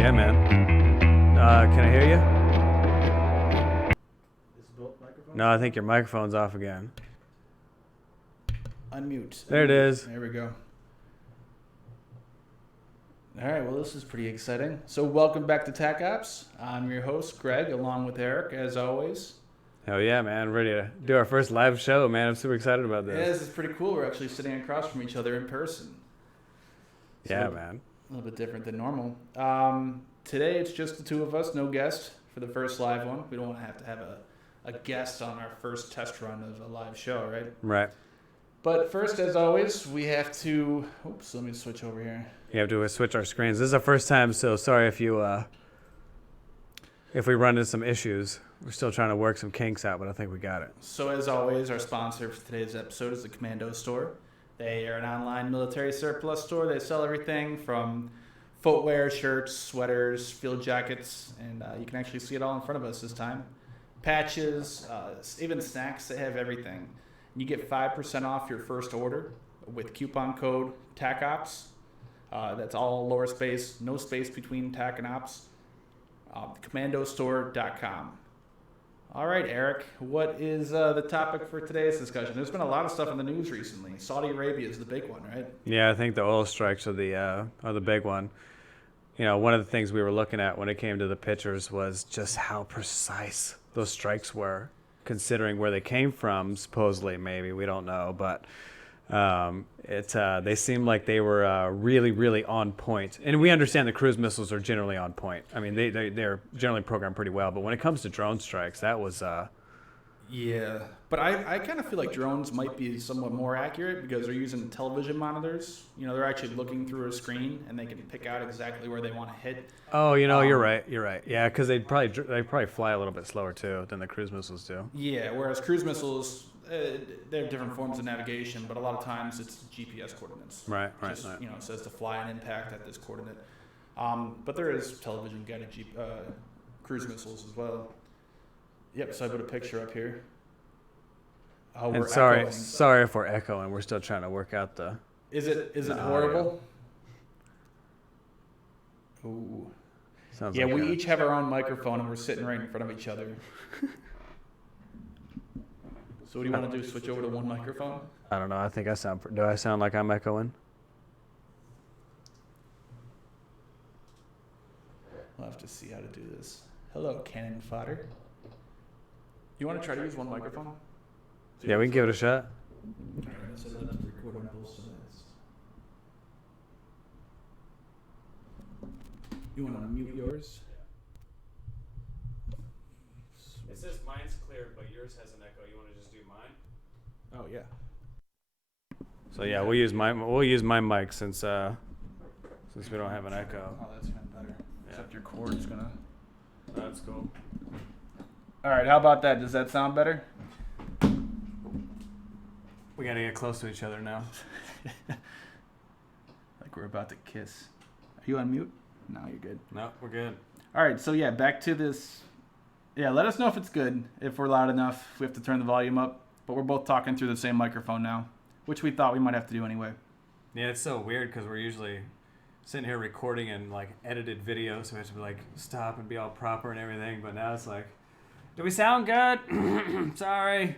Yeah, man. Can I hear you? Is both microphones? No, I think your microphone's off again. Unmute. There it is. There we go. All right, well, this is pretty exciting. So welcome back to Tech Ops. I'm your host, Greg, along with Eric, as always. Hell yeah, man. Ready to do our first live show, man. I'm super excited about this. Yeah, this is pretty cool. We're actually sitting across from each other in person. Yeah, man. A little bit different than normal. Today, it's just the two of us, no guest for the first live one. We don't want to have a guest on our first test run of a live show, right? Right. But first, as always, we have to... Oops, let me switch over here. You have to switch our screens. This is our first time, so sorry if you if we run into some issues. We're still trying to work some kinks out, but I think we got it. So as always, our sponsor for today's episode is the Kommando Store. They are an online military surplus store. They sell everything from footwear, shirts, sweaters, field jackets, and you can actually see it all in front of us this time. Patches, even snacks, they have everything. You get 5% off your first order with coupon code TACOPS. That's all lowercase, no space between TAC and Ops. Commandostore.com. All right, Eric, what is the topic for today's discussion? There's been a lot of stuff in the news recently. Saudi Arabia is the big one, right? Yeah, I think the oil strikes are the big one. You know, one of the things we were looking at when it came to the pictures was just how precise those strikes were, considering where they came from. Supposedly, maybe we don't know, but they seemed like they were really, really on point. And we understand the cruise missiles are generally on point. I mean, they're generally programmed pretty well. But when it comes to drone strikes, that was... Yeah, but I kind of feel like drones might be somewhat more accurate because they're using television monitors. You know, they're actually looking through a screen and they can pick out exactly where they want to hit. Oh, you know, you're right. Yeah, because they probably fly a little bit slower, too, than the cruise missiles do. Yeah, whereas cruise missiles... they have different forms of navigation, but a lot of times it's GPS coordinates. Right. You know, it says to fly an impact at this coordinate. But there is television guided cruise missiles as well. Yep. So I put a picture up here. Oh, and we're sorry echoing. if we're echoing. We're still trying to work out the. Is it horrible? Ooh. Sounds yeah, like we each have our own microphone and we're sitting right in front of each other. So what do you want to do? Switch over to one microphone? I don't know. I think do I sound like I'm echoing? We'll have to see how to do this. Hello, cannon fodder. You want to try to use one microphone? Yeah, we can give it a shot. Alright, so let's record on both sides. You want to mute yours? It says mine's clear, but yours has an echo. You want to just do mine? Oh yeah. So yeah, we'll use my mic since we don't have an echo. Oh, that's even better. Yeah. Except your cord is gonna. That's cool. All right, how about that? Does that sound better? We gotta get close to each other now. Like we're about to kiss. Are you on mute? No, you're good. No, we're good. All right, so yeah, back to this. Yeah, let us know if it's good, if we're loud enough, if we have to turn the volume up. But we're both talking through the same microphone now, which we thought we might have to do anyway. Yeah, it's so weird because we're usually sitting here recording and like edited video, so we have to be like stop and be all proper and everything. But now it's like, do we sound good? Sorry.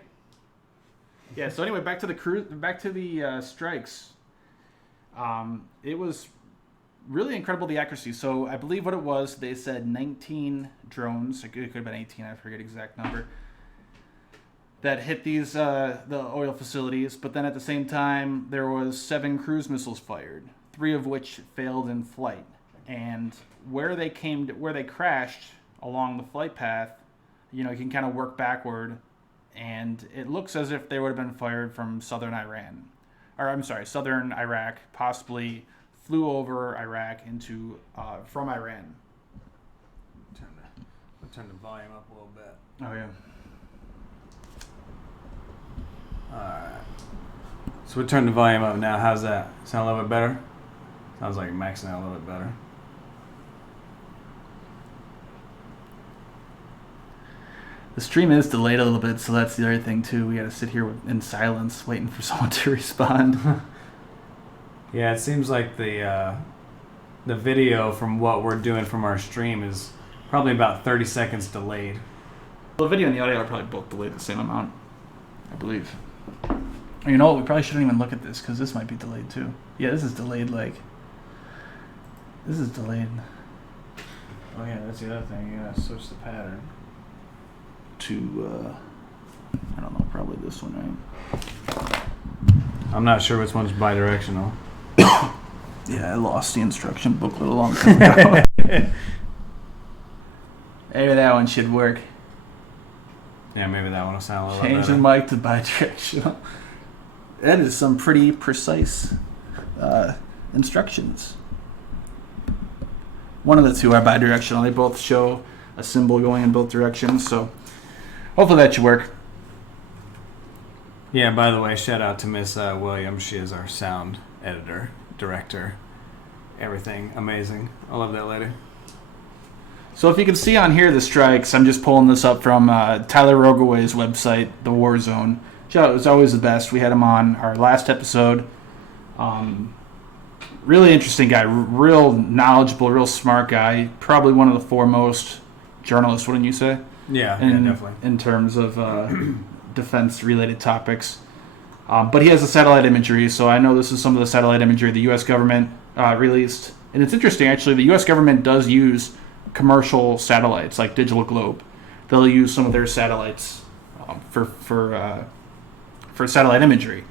Yeah. So anyway, back to the strikes. It was really incredible, the accuracy. So I believe what it was, they said 19 drones. It could have been 18. I forget the exact number. That hit these the oil facilities, but then at the same time there was 7 cruise missiles fired, 3 of which failed in flight. And where they crashed along the flight path, you know, you can kind of work backward, and it looks as if they would have been fired from southern Iraq, possibly flew over Iraq into from Iran. Turn the volume up a little bit. Oh yeah. Alright. So we turned the volume up now. How's that? Sound a little bit better? Sounds like maxing out a little bit better. The stream is delayed a little bit, so that's the other thing too. We got to sit here in silence, waiting for someone to respond. Yeah, it seems like the the video from what we're doing from our stream is probably about 30 seconds delayed. The video and the audio are probably both delayed the same amount, I believe. You know what? We probably shouldn't even look at this because this might be delayed too. Yeah, this is delayed. This is delayed. Oh yeah, that's the other thing. You gotta switch the pattern to I don't know, probably this one, right? I'm not sure which one's bidirectional. Yeah, I lost the instruction booklet a long time ago. Maybe that one should work. Yeah, maybe that one will sound a little Change better. the mic to bidirectional. That is some pretty precise instructions. One of the two are bidirectional. They both show a symbol going in both directions, so hopefully that should work. Yeah, by the way, shout out to Miss Williams. She is our sound editor, director, everything. Amazing. I love that lady. So if you can see on here the strikes, I'm just pulling this up from Tyler Rogaway's website, The War Zone. Joe is always the best. We had him on our last episode. Really interesting guy, real knowledgeable, real smart guy. Probably one of the foremost journalists, wouldn't you say? Yeah, definitely. In terms of defense-related topics. But he has the satellite imagery, so I know this is some of the satellite imagery the U.S. government released. And it's interesting, actually, the U.S. government does use commercial satellites, like Digital Globe. They'll use some of their satellites for satellite imagery.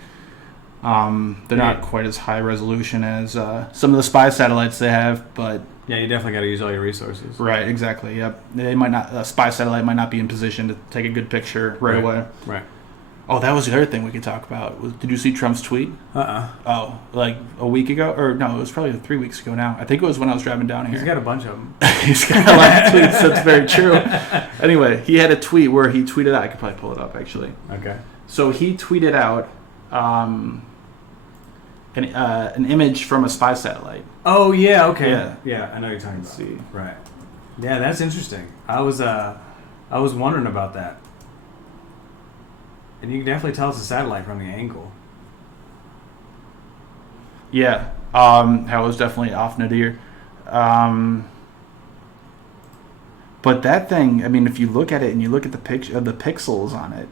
They're not quite as high resolution as some of the spy satellites they have, but yeah, you definitely got to use all your resources. Right, exactly. Yep, they might not. A spy satellite might not be in position to take a good picture right away. Right. Oh, that was the other thing we could talk about. Did you see Trump's tweet? Oh, like a week ago, or no? It was probably 3 weeks ago now. I think it was when I was driving down here. He's got a bunch of them. He's got a lot of tweets. That's very true. Anyway, he had a tweet where he tweeted out. I could probably pull it up actually. Okay. So he tweeted out an image from a spy satellite. Oh yeah, okay. Yeah, I know you're talking about. See. Right. Yeah, that's interesting. I was wondering about that. And you can definitely tell it's a satellite from the angle. Yeah, that was definitely off nadir. But that thing, I mean, if you look at it and you look at the picture of the pixels on it,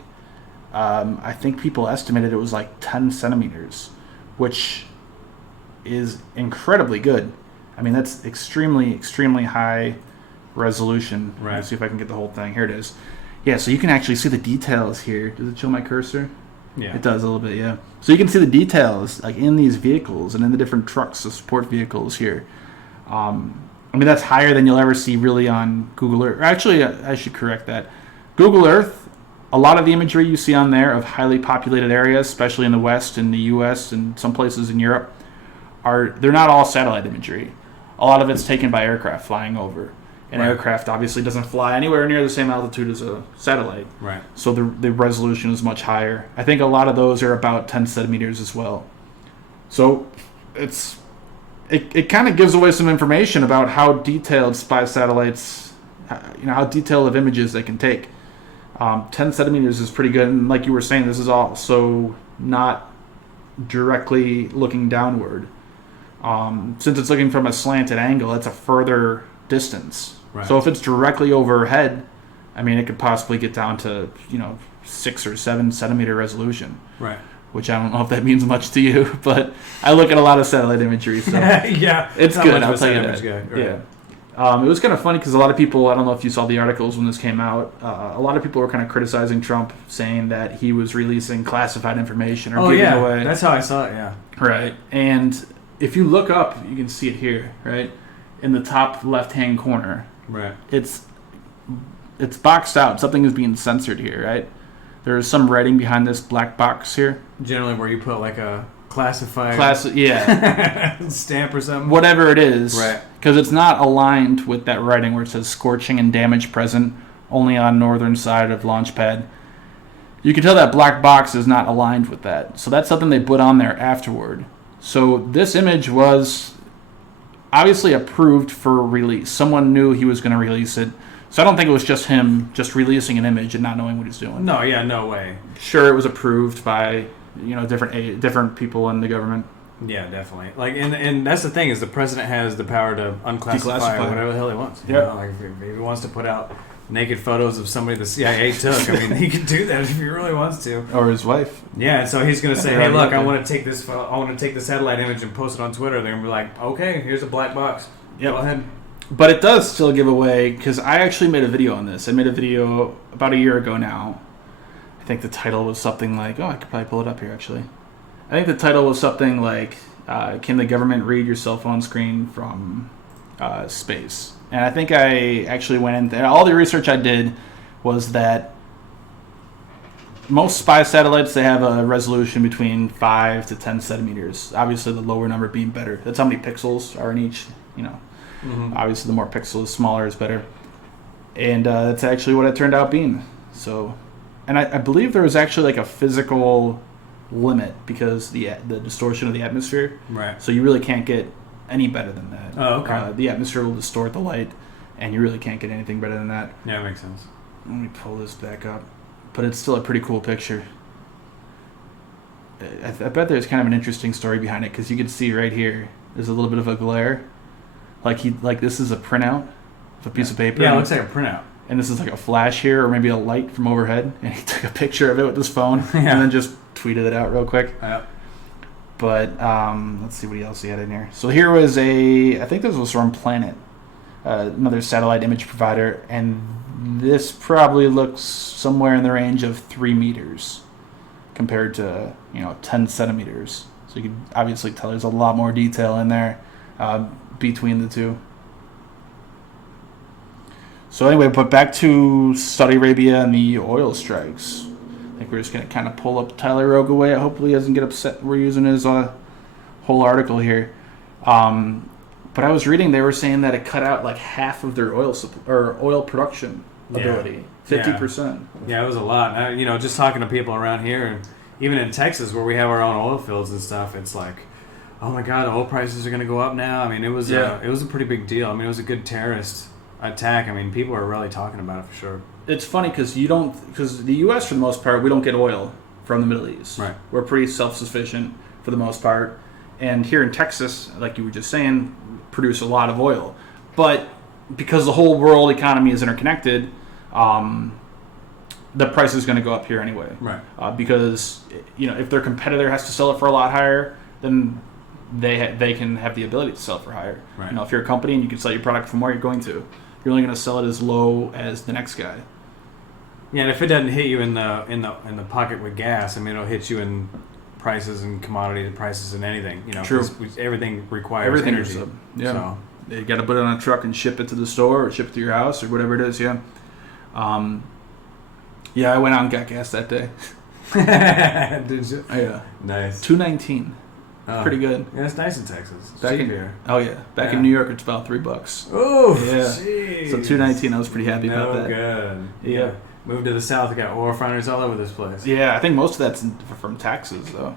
I think people estimated it was like 10 centimeters, which is incredibly good. I mean, that's extremely, extremely high resolution. Right. Let's see if I can get the whole thing. Here it is. Yeah, so you can actually see the details here. Does it show my cursor? Yeah. It does a little bit, yeah. So you can see the details like in these vehicles and in the different trucks, the support vehicles here. I mean, that's higher than you'll ever see really on Google Earth. Actually, I should correct that. Google Earth, a lot of the imagery you see on there of highly populated areas, especially in the West, in the U.S., and some places in Europe, they're not all satellite imagery. A lot of it's taken by aircraft flying over. An aircraft obviously doesn't fly anywhere near the same altitude as a satellite. Right. So the resolution is much higher. I think a lot of those are about 10 centimeters as well. So it kind of gives away some information about how detailed spy satellites, how detailed of images they can take. 10 centimeters is pretty good. And like you were saying, this is also not directly looking downward. Since it's looking from a slanted angle, that's a further distance. Right. So if it's directly overhead, I mean, it could possibly get down to 6 or 7 centimeter resolution. Right. Which I don't know if that means much to you, but I look at a lot of satellite imagery, so yeah, it's good. I'll tell you that. Right. Yeah. It was kind of funny because a lot of people, I don't know if you saw the articles when this came out, a lot of people were kind of criticizing Trump, saying that he was releasing classified information or giving away. That's how I saw it. Yeah. Right. And if you look up, you can see it here, right, in the top left-hand corner. Right. It's boxed out. Something is being censored here, right? There's some writing behind this black box here. Generally, where you put like a classified stamp or something. Whatever it is. Right. Because it's not aligned with that writing where it says scorching and damage present only on northern side of launch pad. You can tell that black box is not aligned with that. So that's something they put on there afterward. So this image was obviously approved for release. Someone knew he was going to release it. So I don't think it was just him just releasing an image and not knowing what he's doing. No, yeah, no way. Sure, it was approved by different people in the government. Yeah, definitely. Like, and that's the thing is the president has the power to unclassify Declassify. whatever the hell he wants. You Yep. know? Like if he wants to put out naked photos of somebody the CIA took, I mean, he can do that if he really wants to. Or his wife. Yeah, so he's gonna say, they're "Hey, already look, out I there. want to take this. I want to take the satellite image and post it on Twitter." They're gonna be like, "Okay, here's a black box. Yep. Go ahead." But it does still give away, because I actually made a video on this. I made a video about a year ago now. I think the title was something like, I could probably pull it up here actually. I think the title was something like, can the government read your cell phone screen from space? And I think I actually went in, and all the research I did was that most spy satellites, they have a resolution between 5 to 10 centimeters. Obviously, the lower number being better. That's how many pixels are in each, Obviously, the more pixels, smaller is better. And that's actually what it turned out being. So, and I believe there was actually like a physical limit because the distortion of the atmosphere. Right. So you really can't get any better than that. Oh, okay. The atmosphere will distort the light, and you really can't get anything better than that. Yeah, that makes sense. Let me pull this back up. But it's still a pretty cool picture. I bet there's kind of an interesting story behind it because you can see right here, there's a little bit of a glare. Like this is a printout of a piece of paper. Yeah, it looks like a printout. And this is like a flash here, or maybe a light from overhead. And he took a picture of it with his phone Yeah. and then just tweeted it out real quick. Yep. But let's see what else he had in here. So here was I think this was from Planet, another satellite image provider, and this probably looks somewhere in the range of 3 meters compared to 10 centimeters. So you can obviously tell there's a lot more detail in there between the two. So anyway, but back to Saudi Arabia and the oil strikes. I think we're just going to kind of pull up Tyler Rogaway. Hopefully he doesn't get upset. We're using his whole article here. But I was reading, they were saying that it cut out like half of their oil production ability. 50%. Yeah, it was a lot. Just talking to people around here, and even in Texas where we have our own oil fields and stuff, it's like, oh my God, the oil prices are going to go up now. I mean, it was a pretty big deal. I mean, it was a good terrorist attack. I mean, people are really talking about it for sure. It's funny because the U.S. for the most part, we don't get oil from the Middle East. Right. We're pretty self-sufficient for the most part. And here in Texas, like you were just saying, produce a lot of oil. But because the whole world economy is interconnected, the price is going to go up here anyway. Right. Because if their competitor has to sell it for a lot higher, then they can have the ability to sell it for higher. Right. If you're a company and you can sell your product for more, you're going to. You're only going to sell it as low as the next guy. Yeah, and if it doesn't hit you in the pocket with gas, I mean, it'll hit you in prices and commodity prices and anything. True. 'Cause everything requires energy. Yeah. So. You got to put it on a truck and ship it to the store or ship it to your house or whatever it is. Yeah. Yeah, I went out and got gas that day. Did you? Yeah. Nice. $2.19. Oh. Pretty good. Yeah, it's nice in Texas. It's Back cheap in here. Back in New York, it's about $3. Oh, Yeah. jeez. So $2.19. I was pretty happy about that. Good. Yeah. Moved to the south. We got oil refineries all over this place. Yeah, I think most of that's from taxes though.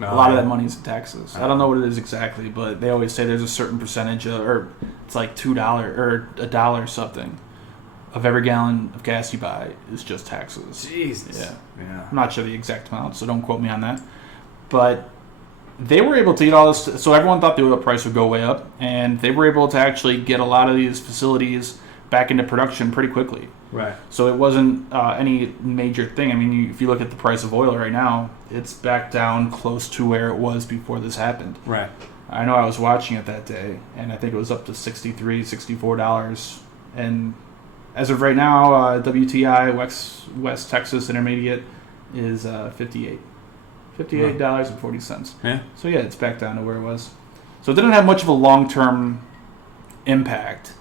No, A lot of that money's in taxes. I don't know what it is exactly, but they always say there's a certain percentage or it's like $2 or $1 something of every gallon of gas you buy is just taxes. Jesus. Yeah. Yeah. I'm not sure the exact amount, so don't quote me on that. But they were able to get all this. So everyone thought the oil price would go way up, and they were able to actually get a lot of these facilities back into production pretty quickly. Right. So it wasn't any major thing. I mean, if you look at the price of oil right now, it's back down close to where it was before this happened. Right. I know I was watching it that day, and I think it was up to $63, $64. And as of right now, WTI West Texas Intermediate is $58. $58.40. Yeah. So yeah, it's back down to where it was. So it didn't have much of a long-term impact.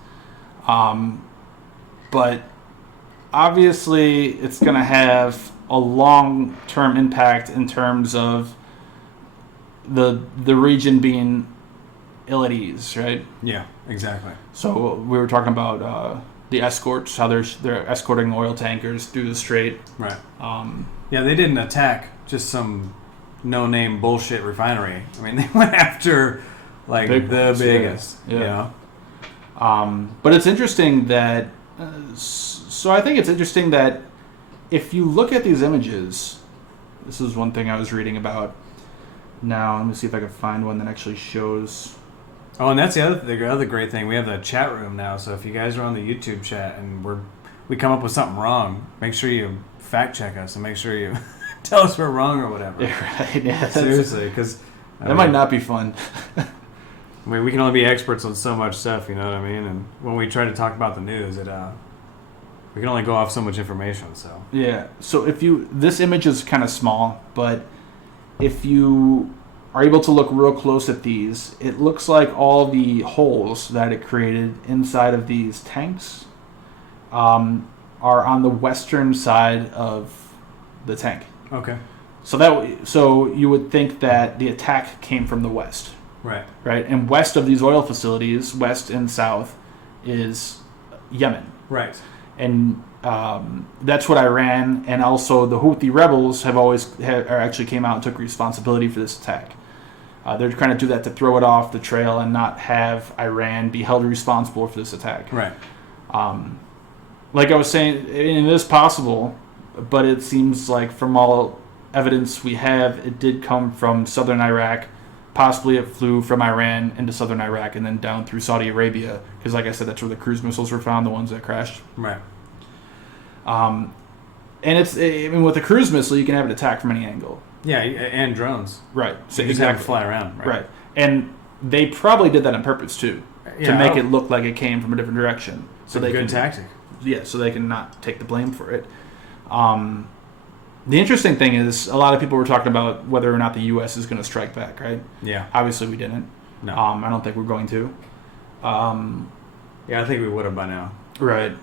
But obviously it's going to have a long-term impact in terms of the region being ill at ease, right? Yeah, exactly. So we were talking about the escorts, how they're escorting oil tankers through the strait. Right. Yeah, they didn't attack just some no-name bullshit refinery. I mean, they went after like the biggest. Yeah. But it's interesting that. So I think it's interesting that if you look at these images, this is one thing I was reading about. now. Let me see if I can find one that actually shows. Oh, and that's the other great thing. We have the chat room now, so if you guys are on the YouTube chat and we come up with something wrong, make sure you fact check us and make sure you tell us we're wrong or whatever. Yeah, right. Yeah, seriously, because that might not be fun. I mean, we can only be experts on so much stuff, you know what I mean? And when we try to talk about the news, we can only go off so much information. So yeah. So this image is kind of small, but if you are able to look real close at these, it looks like all the holes that it created inside of these tanks are on the western side of the tank. Okay. So you would think that the attack came from the west. Right. Right? And west of these oil facilities, west and south, is Yemen. Right. And that's what Iran and also the Houthi rebels actually came out and took responsibility for this attack. They're trying to do that to throw it off the trail and not have Iran be held responsible for this attack. Right. Like I was saying, it is possible, but it seems like from all evidence we have, it did come from southern Iraq. Possibly it flew from Iran into southern Iraq and then down through Saudi Arabia, because like I said, that's where the cruise missiles were found, the ones that crashed. Right. And with a cruise missile, you can have it attack from any angle. Yeah, and drones. Right. So you just have to fly around. Right. And they probably did that on purpose too, to make it look like it came from a different direction. So they good tactic. Yeah, so they can not take the blame for it. The interesting thing is, a lot of people were talking about whether or not the U.S. is going to strike back, right? Yeah. Obviously, we didn't. No. I don't think we're going to. Yeah, I think we would have by now. Right.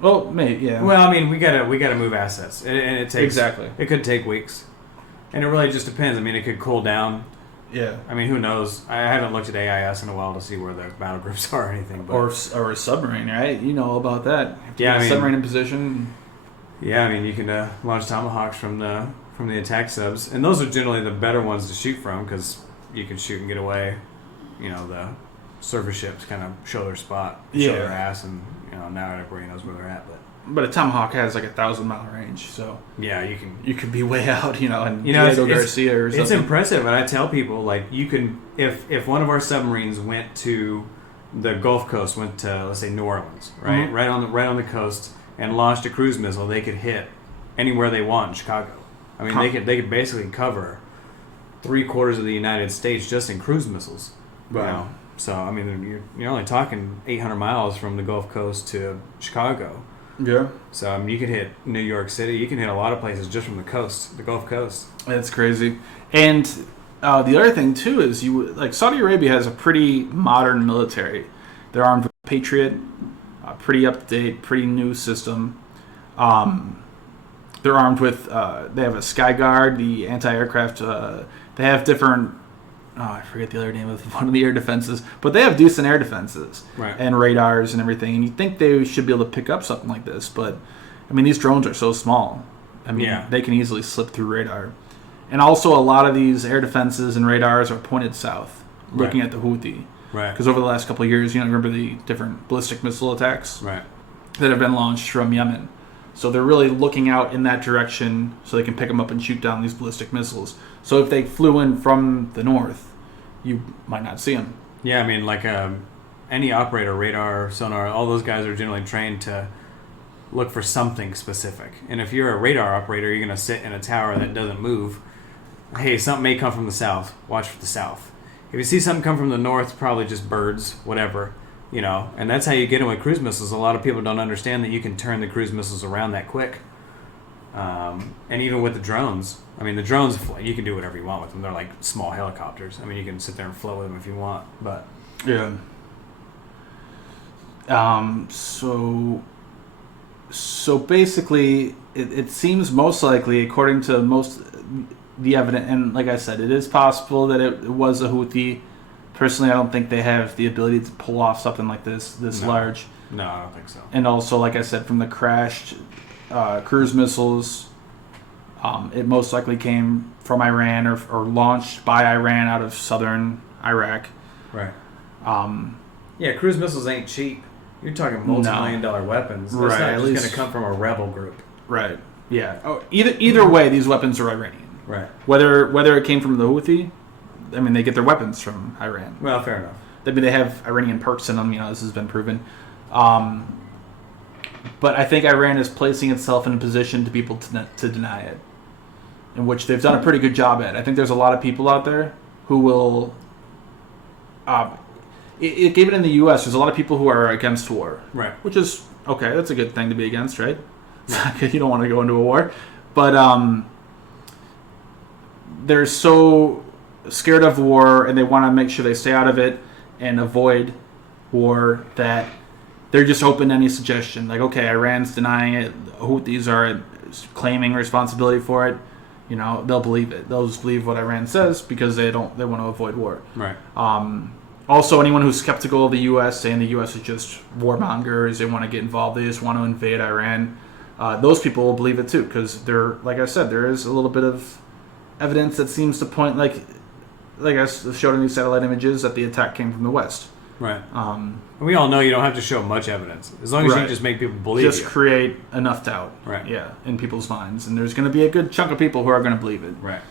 Well, maybe, yeah. Well, I mean, we gotta move assets, and it takes exactly. It could take weeks, and it really just depends. I mean, it could cool down. Yeah. I mean, who knows? I haven't looked at AIS in a while to see where the battle groups are or anything. But. Or a submarine, right? You know about that. Yeah, I mean, submarine in position. Yeah, I mean, you can launch tomahawks from the attack subs, and those are generally the better ones to shoot from because you can shoot and get away. You know, the surface ships kind of show their spot, show their ass, and now everybody knows where they're at. But a tomahawk has like 1,000-mile range, so yeah, you could be way out, and Diego Garcia or something. It's impressive, and I tell people like you can if one of our submarines went to the Gulf Coast, went to let's say New Orleans, right, Mm-hmm. right on the coast, and launched a cruise missile, they could hit anywhere they want in Chicago. I mean, they could basically cover 3/4 of the United States just in cruise missiles. Wow. So I mean, you're only talking 800 miles from the Gulf Coast to Chicago. Yeah. So I mean, you could hit New York City. You can hit a lot of places just from the coast, the Gulf Coast. That's crazy. And the other thing too is Saudi Arabia has a pretty modern military. They're armed with Patriot, pretty up to date, pretty new system. They're armed with. They have a Sky Guard, the anti-aircraft. They have different. I forget the other name of one of the air defenses, but they have decent air defenses and radars and everything. And you think they should be able to pick up something like this, but I mean, these drones are so small. I mean, they can easily slip through radar. And also, a lot of these air defenses and radars are pointed south, looking at the Houthi. Right. Because over the last couple of years, remember the different ballistic missile attacks that have been launched from Yemen. So they're really looking out in that direction so they can pick them up and shoot down these ballistic missiles. So if they flew in from the north, you might not see them. Yeah, I mean, like any operator, radar, sonar, all those guys are generally trained to look for something specific. And if you're a radar operator, you're going to sit in a tower that doesn't move. Hey, something may come from the south. Watch for the south. If you see something come from the north, probably just birds, whatever, And that's how you get them with cruise missiles. A lot of people don't understand that you can turn the cruise missiles around that quick. And even with the drones, I mean, the drones, you can do whatever you want with them. They're like small helicopters. I mean, you can sit there and float with them if you want, but... Yeah. So basically, it seems most likely, according to most the evidence, and like I said, it is possible that it was a Houthi. Personally, I don't think they have the ability to pull off something like this large. No, I don't think so. And also, like I said, from the crashed cruise missiles, it most likely came from Iran or launched by Iran out of southern Iraq. Right. Yeah, cruise missiles ain't cheap. You're talking multi-million-dollar weapons. That's not just going to come from a rebel group. Right. Yeah. Oh, either way, these weapons are Iranian. Right. Whether it came from the Houthi I mean, they get their weapons from Iran. Well, fair enough. I mean, they have Iranian perks in them. This has been proven. But I think Iran is placing itself in a position to people to deny it, in which they've done a pretty good job at. I think there's a lot of people out there who will. Even in the U.S., there's a lot of people who are against war, right? Which is okay. That's a good thing to be against, right? You don't want to go into a war, but they're so scared of war and they want to make sure they stay out of it and avoid war that they're just open to any suggestion. Like, okay, Iran's denying it, the Houthis are claiming responsibility for it. They'll believe it. They'll just believe what Iran says because they want to avoid war. Right. Also, anyone who's skeptical of the U.S., saying the U.S. is just warmongers, they want to get involved, they just want to invade Iran, those people will believe it too because like I said, there is a little bit of evidence that seems to point, like I showed in these satellite images, that the attack came from the West. Right. And we all know you don't have to show much evidence. As long as you just make people believe Just create enough doubt. Right. Yeah, in people's minds. And there's going to be a good chunk of people who are going to believe it. Right.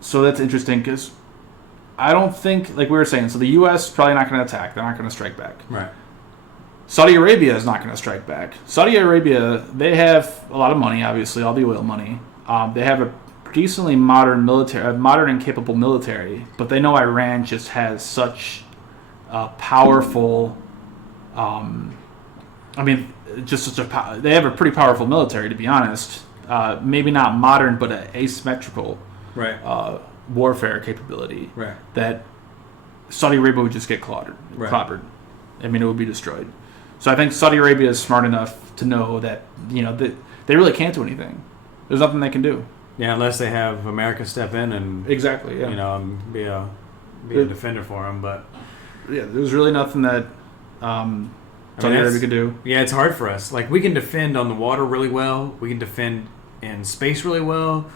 So that's interesting because I don't think, like we were saying, so the U.S. is probably not going to attack. They're not going to strike back. Right. Saudi Arabia is not going to strike back. Saudi Arabia, they have a lot of money, obviously, all the oil money. They have a decently modern military, modern and capable military, but they know Iran just has such a powerful, they have a pretty powerful military, to be honest. Maybe not modern, but asymmetrical right. Warfare capability. Right. That Saudi Arabia would just get clobbered. Right. I mean, it would be destroyed. So I think Saudi Arabia is smart enough to know that, they really can't do anything. There's nothing they can do. Yeah, unless they have America step in and exactly, yeah, be a defender for them. But yeah, there's really nothing that Saudi Arabia could do. Yeah, it's hard for us. Like, we can defend on the water really well. We can defend in space really well,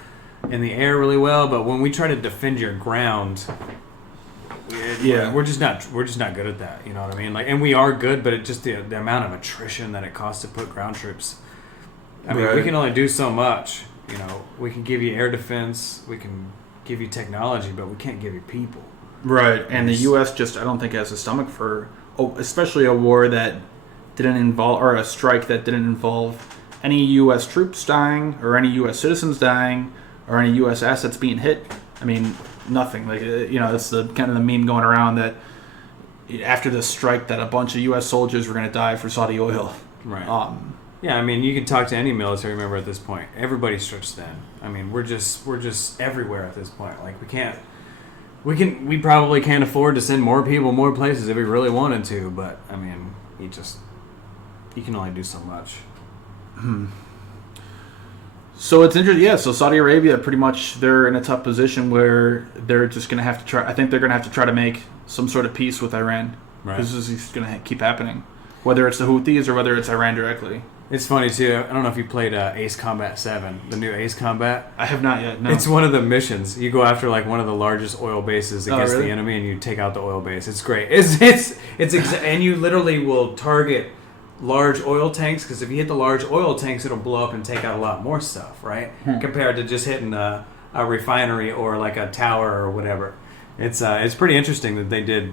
in the air really well. But when we try to defend your ground, we're just not good at that. You know what I mean? Like, and we are good, but it just the amount of attrition that it costs to put ground troops. I mean, we can only do so much. We can give you air defense, we can give you technology, but we can't give you people. Right, and the U.S. just, I don't think, has a stomach for, especially a war that didn't involve, or a strike that didn't involve any U.S. troops dying, or any U.S. citizens dying, or any U.S. assets being hit. I mean, nothing. Like, it's the kind of the meme going around that after this strike that a bunch of U.S. soldiers were going to die for Saudi oil. Right. Yeah, I mean, you can talk to any military member at this point. Everybody's stretched thin. I mean, we're just everywhere at this point. Like, we probably can't afford to send more people more places if we really wanted to. But I mean, you can only do so much. So it's interesting. Yeah. So Saudi Arabia, pretty much, they're in a tough position where they're just going to have to try. I think they're going to have to try to make some sort of peace with Iran. Right. This is going to keep happening, whether it's the Houthis or whether it's Iran directly. It's funny, too. I don't know if you played Ace Combat 7, the new Ace Combat. I have not yet, no. It's one of the missions. You go after, like, one of the largest oil bases against really? the enemy, and you take out the oil base. It's great. And you literally will target large oil tanks, because if you hit the large oil tanks, it'll blow up and take out a lot more stuff, right? Compared to just hitting a refinery or, like, a tower or whatever. It's pretty interesting that they did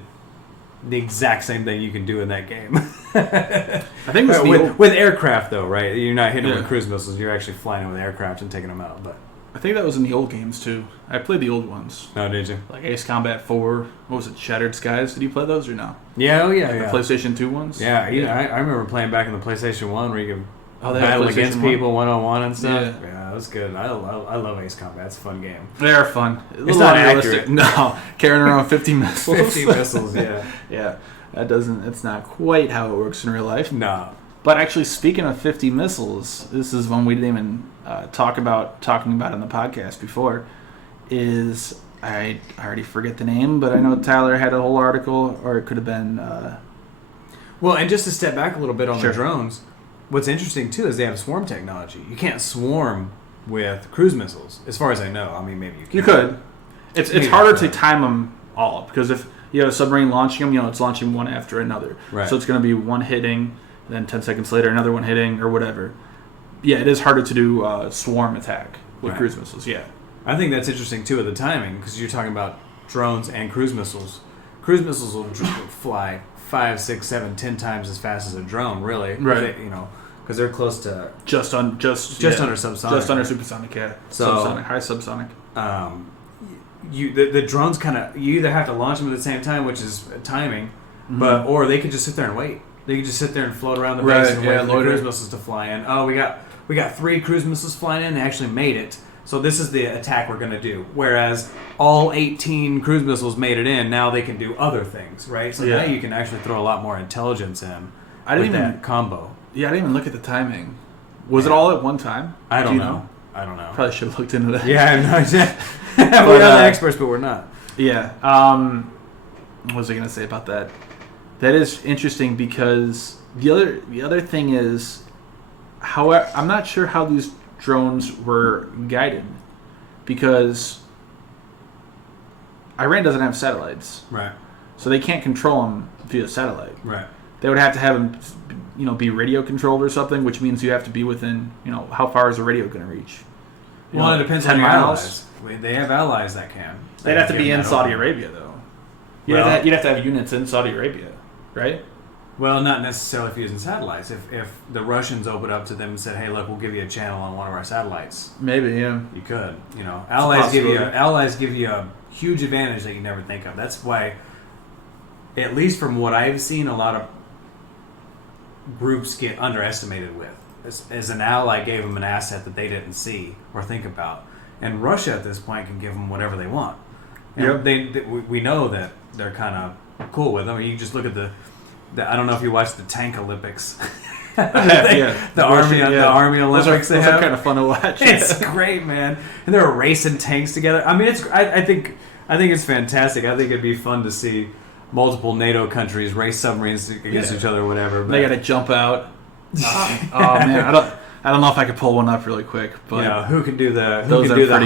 the exact same thing you can do in that game. I think it was with aircraft, though, right? You're not hitting them with cruise missiles. You're actually flying them with aircraft and taking them out. But I think that was in the old games too. I played the old ones. Oh, did you? Like Ace Combat 4. What was it? Shattered Skies. Did you play those or no? Yeah, the PlayStation 2 ones. Yeah. I remember playing back in the PlayStation 1 where you could battle against people one-on-one and stuff. Yeah, that was good. I love Ace Combat. It's a fun game. They're fun. It's not accurate. No, carrying around 50 missiles. 50 missiles. Yeah. Yeah. It's not quite how it works in real life. No. But actually, speaking of 50 missiles, this is one we didn't even talking about in the podcast before. Is I already forget the name, but I know Tyler had a whole article, or it could have been. Well, and just to step back a little bit on the drones, what's interesting too is they have swarm technology. You can't swarm with cruise missiles, as far as I know. I mean, maybe you can. You could. It's harder to time them all, because if you have a submarine launching them, it's launching one after another. Right. So it's going to be one hitting, then 10 seconds later another one hitting, or whatever. Yeah, it is harder to do swarm attack with cruise missiles. Yeah. I think that's interesting too with the timing because you're talking about drones and cruise missiles. Cruise missiles will fly 5, 6, 7, 10 times as fast as a drone, really. Right. Because they're close to just under subsonic. Just under supersonic, yeah. So, subsonic, high subsonic. The drones kind of you either have to launch them at the same time, which is timing, or they could just sit there and wait. They could just sit there and float around the base and wait for the cruise missiles to fly in. Oh, we got 3 cruise missiles flying in. They actually made it. So this is the attack we're going to do. Whereas all 18 cruise missiles made it in. Now they can do other things, right? So now you can actually throw a lot more intelligence in that combo. Yeah, I didn't even look at the timing. Was it all at one time? I don't know. I don't know. Probably should have looked into that. Yeah, I have no idea. We're not the experts, but we're not. Yeah. What was I going to say about that? That is interesting because the other thing is, however, I'm not sure how these drones were guided because Iran doesn't have satellites, right? So they can't control them via satellite, right? They would have to have them, be radio controlled or something, which means you have to be within, how far is the radio going to reach? Well, it depends on your allies. They have allies that can. They'd have to be in Saudi Arabia, though. You'd have to have units in Saudi Arabia, right? Well, not necessarily if using satellites. If the Russians opened up to them and said, "Hey, look, we'll give you a channel on one of our satellites," maybe, yeah, you could. Allies give you a huge advantage that you never think of. That's why, at least from what I've seen, a lot of groups get underestimated with. As an ally gave them an asset that they didn't see or think about, and Russia at this point can give them whatever they want. We know that they're kind of cool with them. You just look at the I don't know if you watched the Tank Olympics. The Army Olympics. Those are kind of fun to watch. It's great, man. And they're racing tanks together. I mean, I think it's fantastic. I think it'd be fun to see multiple NATO countries race submarines against each other or whatever. But they got to jump out. Oh man, I don't know if I could pull one up really quick, but who can do the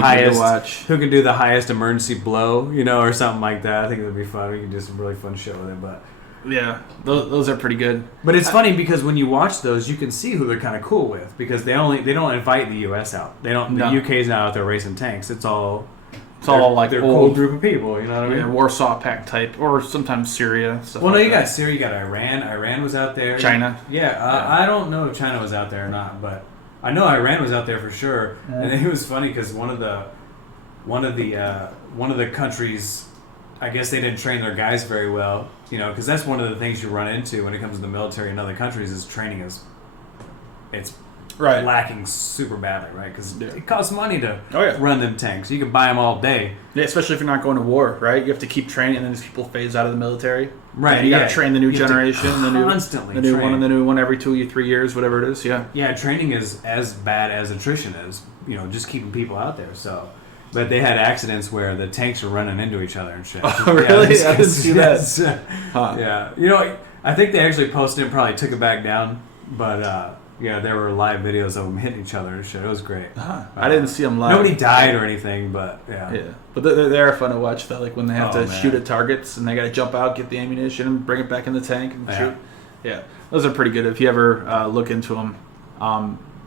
highest? Who can do the highest emergency blow? Or something like that. I think it would be fun. We can do some really fun shit with it, but. Yeah, those are pretty good. But it's funny because when you watch those, you can see who they're kind of cool with because they don't invite the U.S. out. They don't. The UK's not out there racing tanks. It's all like they're old cool group of people. You know what I mean? Warsaw Pact type, or sometimes Syria. You got Syria, you got Iran. Iran was out there. China. I don't know if China was out there or not, but I know Iran was out there for sure. And it was funny because one of the countries, I guess they didn't train their guys very well. Because that's one of the things you run into when it comes to the military in other countries is training it's lacking super badly, right? Because it costs money to run them tanks. You can buy them all day. Yeah, especially if you're not going to war, right? You have to keep training, and then these people phase out of the military. Right. You got to train the new generation, the new one, and the new one every 2 or 3 years, whatever it is. Yeah. Yeah, training is as bad as attrition is. Just keeping people out there. So. But they had accidents where the tanks were running into each other and shit. Oh, really? I didn't see that. Yeah. I think they actually posted it and probably took it back down. But, there were live videos of them hitting each other and shit. It was great. I didn't see them live. Nobody died or anything, but, yeah. Yeah. But they're fun to watch, though. Like when they have to shoot at targets and they got to jump out, get the ammunition, and bring it back in the tank and shoot. Yeah. Those are pretty good if you ever look into them.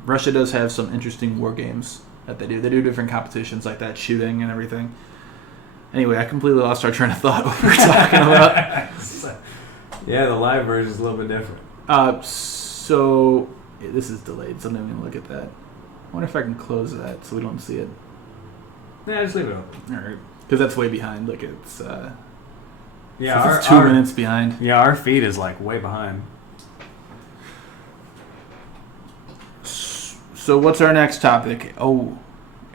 Russia does have some interesting war games that they do. They do different competitions like that, shooting and everything. Anyway, I completely lost our train of thought what we were talking about. Yeah, the live version is a little bit different. So this is delayed, so I'm not even look at that. I wonder if I can close that so we don't see it. Yeah, just leave it open. All right, because that's way behind. Look, it's it's 2 minutes behind. Yeah, our feed is like way behind. So what's our next topic? Oh,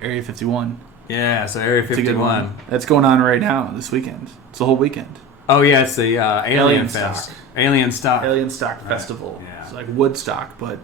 Area 51. Yeah, so Area 51. That's going on right now this weekend. It's the whole weekend. Oh, yeah, it's the Alien Fest. Alien Stock Festival. Yeah. It's like Woodstock, but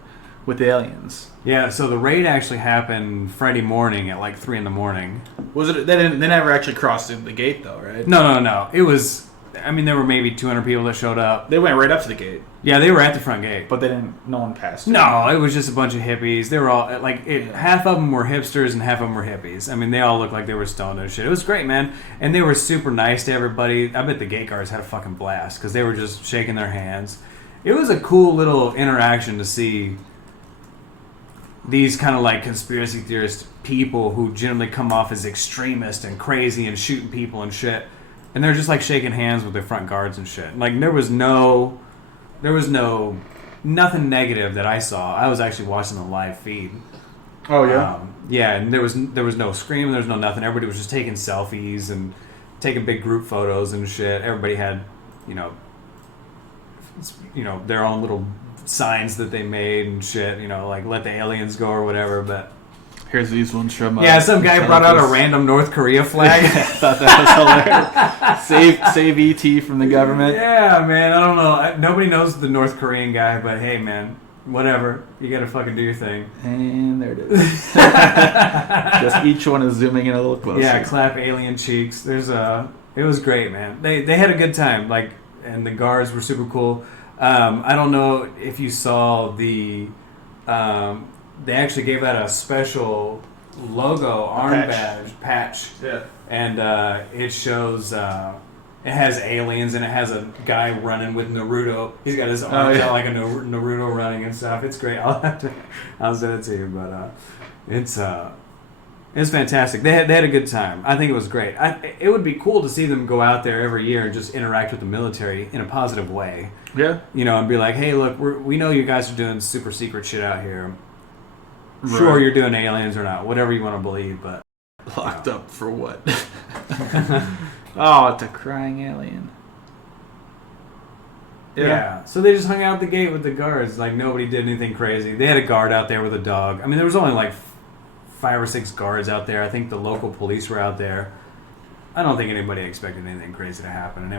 with aliens. Yeah, so the raid actually happened Friday morning at like 3 in the morning. Was it? They never actually crossed the gate, though, right? No. It was... there were maybe 200 people that showed up. They went right up to the gate. Yeah, they were at the front gate. But no one passed. No, it was just a bunch of hippies. They were all, half of them were hipsters and half of them were hippies. They all looked like they were stoned and shit. It was great, man. And they were super nice to everybody. I bet the gate guards had a fucking blast because they were just shaking their hands. It was a cool little interaction to see these kind of like conspiracy theorist people who generally come off as extremist and crazy and shooting people and shit, and they're just like shaking hands with their front guards and shit. Like there was nothing negative that I saw. I was actually watching the live feed. Oh yeah. Yeah, and there was no screaming, there was no nothing. Everybody was just taking selfies and taking big group photos and shit. Everybody had, their own little signs that they made and shit. Like let the aliens go or whatever. But here's these ones from. Some guy brought out a random North Korea flag. I thought that was hilarious. Save ET from the government. Yeah, man. I don't know. Nobody knows the North Korean guy, but hey, man. Whatever. You gotta fucking do your thing. And there it is. Just each one is zooming in a little closer. Yeah, clap alien cheeks. It was great, man. They had a good time. And the guards were super cool. I don't know if you saw they actually gave out a special logo patch. Yeah. And it shows. It has aliens and it has a guy running with Naruto. He's got his arms out like a Naruto running and stuff. It's great. I'll send it to you, but it's fantastic. They had a good time. I think it was great. It would be cool to see them go out there every year and just interact with the military in a positive way. Yeah. And be like, hey, look, we know you guys are doing super secret shit out here. Right. Sure, you're doing aliens or not, whatever you want to believe, but locked up for what? Oh, it's a crying alien. Yeah. So they just hung out the gate with the guards. Like, nobody did anything crazy. They had a guard out there with a dog. I mean, there was only like 5 or 6 guards out there. I think the local police were out there. I don't think anybody expected anything crazy to happen, and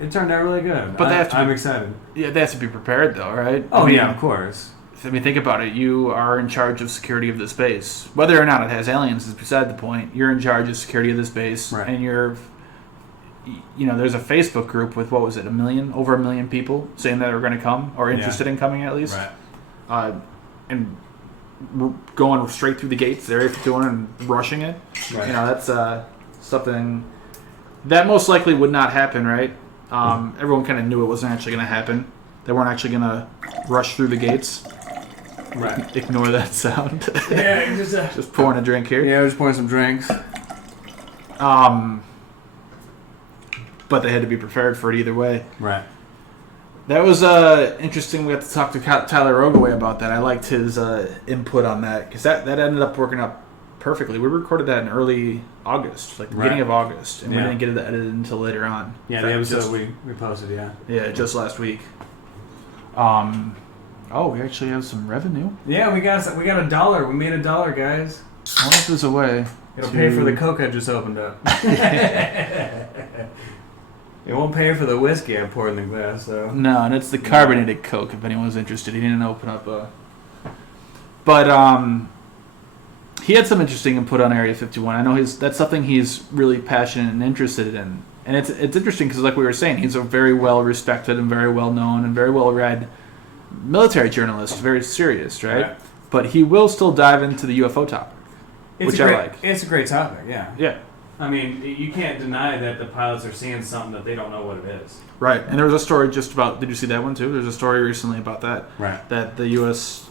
it turned out really good. But I'm excited. Yeah, they have to be prepared, though, right? Oh, yeah, of course. I mean, think about it. You are in charge of security of this base. Whether or not it has aliens is beside the point. You're in charge of security of this base, right. And there's a Facebook group with, what was it, over 1 million people saying that they're going to come, or interested in coming at least. Right. And we're going straight through the gates, the Area 51, and rushing it. Right. That's something that most likely would not happen, right? Everyone kind of knew it wasn't actually going to happen. They weren't actually going to rush through the gates. Right. Ignore that sound. Yeah, just pouring a drink here. Yeah, we're just pouring some drinks. But they had to be prepared for it either way. Right. That was interesting. We got to talk to Tyler Ogaway about that. I liked his input on that because that ended up working out perfectly. We recorded that in early August, like the beginning of August, and we didn't get it edited until later on. Yeah, the episode we posted, yeah. Yeah, just last week. We actually have some revenue. Yeah, we got $1. We made $1, guys. I wonder if there's a way. It'll pay for the Coke I just opened up. It won't pay for the whiskey I poured in the glass, though. No, and it's the carbonated Coke, if anyone's interested. He didn't open up a... But, he had some interesting input on Area 51. I know that's something he's really passionate and interested in. And it's interesting because, like we were saying, he's a very well-respected and very well-known and very well-read military journalist, very serious, right? But he will still dive into the UFO topic, which I like. It's a great topic, yeah. Yeah. I mean, you can't deny that the pilots are seeing something that they don't know what it is. Right. And there was a story just about... Did you see that one, too? There's a story recently about that. Right. That the U.S...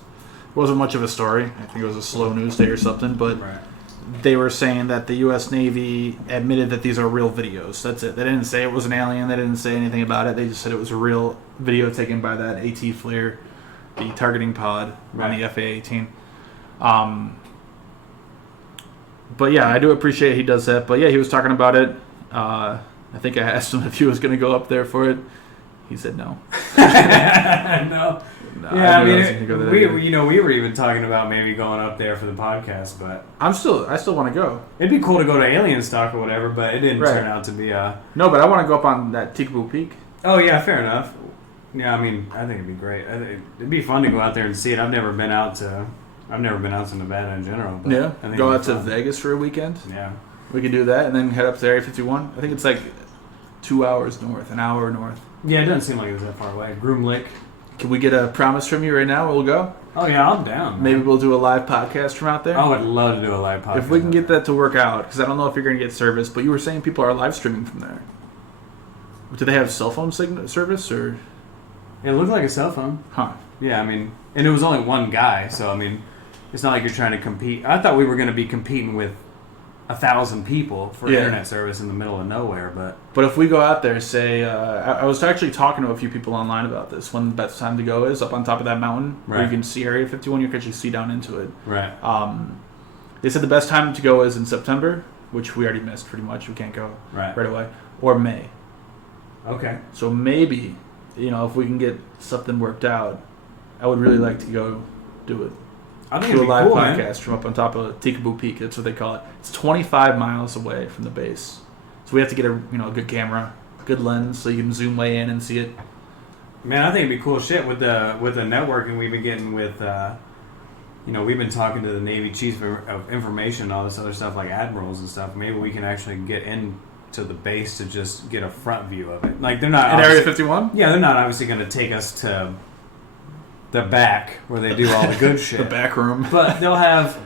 wasn't much of a story. I think it was a slow news day or something, but they were saying that the U.S. Navy admitted that these are real videos. That's it. They didn't say it was an alien. They didn't say anything about it. They just said it was a real video taken by that AT flare, the targeting pod on the FA-18. But yeah, I do appreciate he does that. But yeah, he was talking about it. I think I asked him if he was going to go up there for it. He said no. No. No, yeah, I mean, we were even talking about maybe going up there for the podcast, but I still want to go. It'd be cool to go to Alien Stock or whatever, but it didn't turn out to be No, but I want to go up on that Tikaboo Peak. Oh yeah, fair enough. Yeah, I mean, I think it'd be great. It'd be fun to go out there and see it. I've never been out to Nevada in general. But yeah, I think go out to Vegas for a weekend. Yeah, we could do that and then head up to Area 51. I think it's like 2 hours north, an hour north. Yeah, it doesn't seem like it's that far away. Groom Lake. Can we get a promise from you right now? We'll go. Oh yeah, I'm down. Man. Maybe we'll do a live podcast from out there. I would love to do a live podcast. If we can get that to work out, because I don't know if you're going to get service, but you were saying people are live streaming from there. Do they have cell phone service or? It looked like a cell phone. Huh. Yeah, I mean, and it was only one guy, so I mean, it's not like you're trying to compete. I thought we were going to be competing with 1,000 people for internet service in the middle of nowhere, but if we go out there, say, I was actually talking to a few people online about this. When the best time to go is up on top of that mountain, where you can see Area 51. You can actually see down into it. Right. They said the best time to go is in September, which we already missed pretty much. We can't go right away, or May. Okay. So maybe, if we can get something worked out, I would really like to go do it. I think do a it'd be live cool, podcast man. from up on top of Tikaboo Peak. That's what they call it. It's 25 miles away from the base, so we have to get a good camera, good lens, so you can zoom way in and see it. Man, I think it'd be cool shit with the networking we've been getting with. We've been talking to the Navy chiefs of information and all this other stuff like admirals and stuff. Maybe we can actually get into the base to just get a front view of it. Like they're not in Area 51. Yeah, they're not obviously going to take us to the back where they do all the good shit. The back room. But they'll have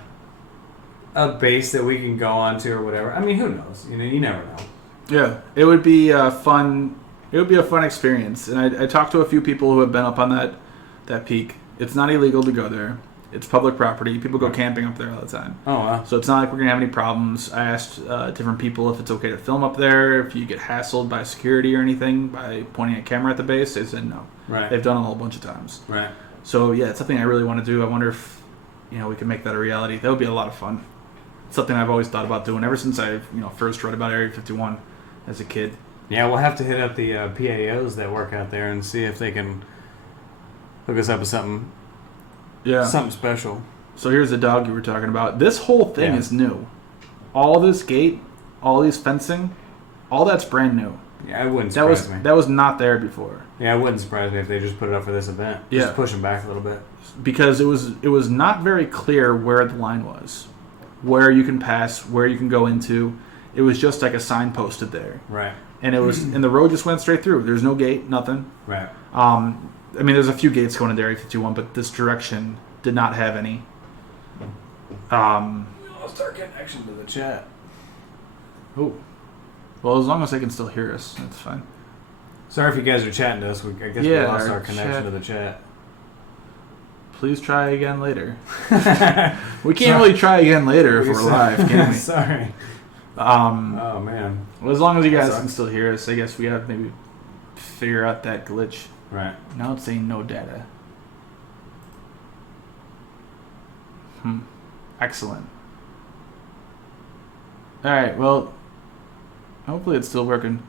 a base that we can go onto or whatever. I mean, who knows? You never know. Yeah, it would be fun. It would be a fun experience. And I talked to a few people who have been up on that peak. It's not illegal to go there. It's public property. People go camping up there all the time. Oh, wow. So it's not like we're going to have any problems. I asked different people if it's okay to film up there, if you get hassled by security or anything by pointing a camera at the base. They said no. Right. They've done it a whole bunch of times. Right. So, yeah, it's something I really want to do. I wonder if, we can make that a reality. That would be a lot of fun. It's something I've always thought about doing ever since I, first read about Area 51 as a kid. Yeah, we'll have to hit up the PAOs that work out there and see if they can hook us up with something. Yeah. Something special. So here's the dog you were talking about. This whole thing is new. All this gate, all these fencing, all that's brand new. Yeah, it wouldn't surprise me. That was not there before. Yeah, it wouldn't surprise me if they just put it up for this event. Just push them back a little bit. Because it was not very clear where the line was, where you can pass, where you can go into. It was just like a sign posted there. Right. And and the road just went straight through. There's no gate, nothing. Right. There's a few gates going into Area 51, but this direction did not have any. We lost our connection to the chat. Oh. Well, as long as they can still hear us, that's fine. Sorry if you guys are chatting to us. I guess we lost our connection to the chat. Please try again later. We can't really try again later if we're live, can we? Sorry. Oh, man. Well, as long as you guys can still hear us, I guess we have to maybe figure out that glitch. Right. Now it's saying no data. Excellent. Alright, well, hopefully it's still working.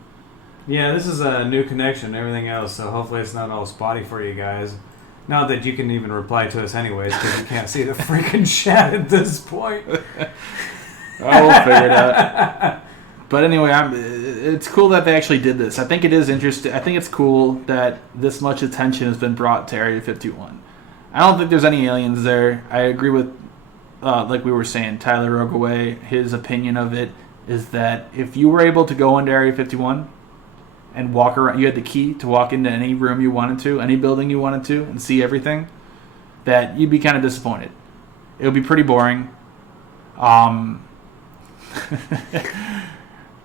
Yeah, this is a new connection, everything else, so hopefully it's not all spotty for you guys. Not that you can even reply to us anyways, because you can't see the freaking chat at this point. Oh, we'll figure it out. But anyway, it's cool that they actually did this. I think it is interesting. I think it's cool that this much attention has been brought to Area 51. I don't think there's any aliens there. I agree with, like we were saying, Tyler Ogaway. His opinion of it is that if you were able to go into Area 51 and walk around, you had the key to walk into any room you wanted to, any building you wanted to, and see everything, that you'd be kind of disappointed. It would be pretty boring.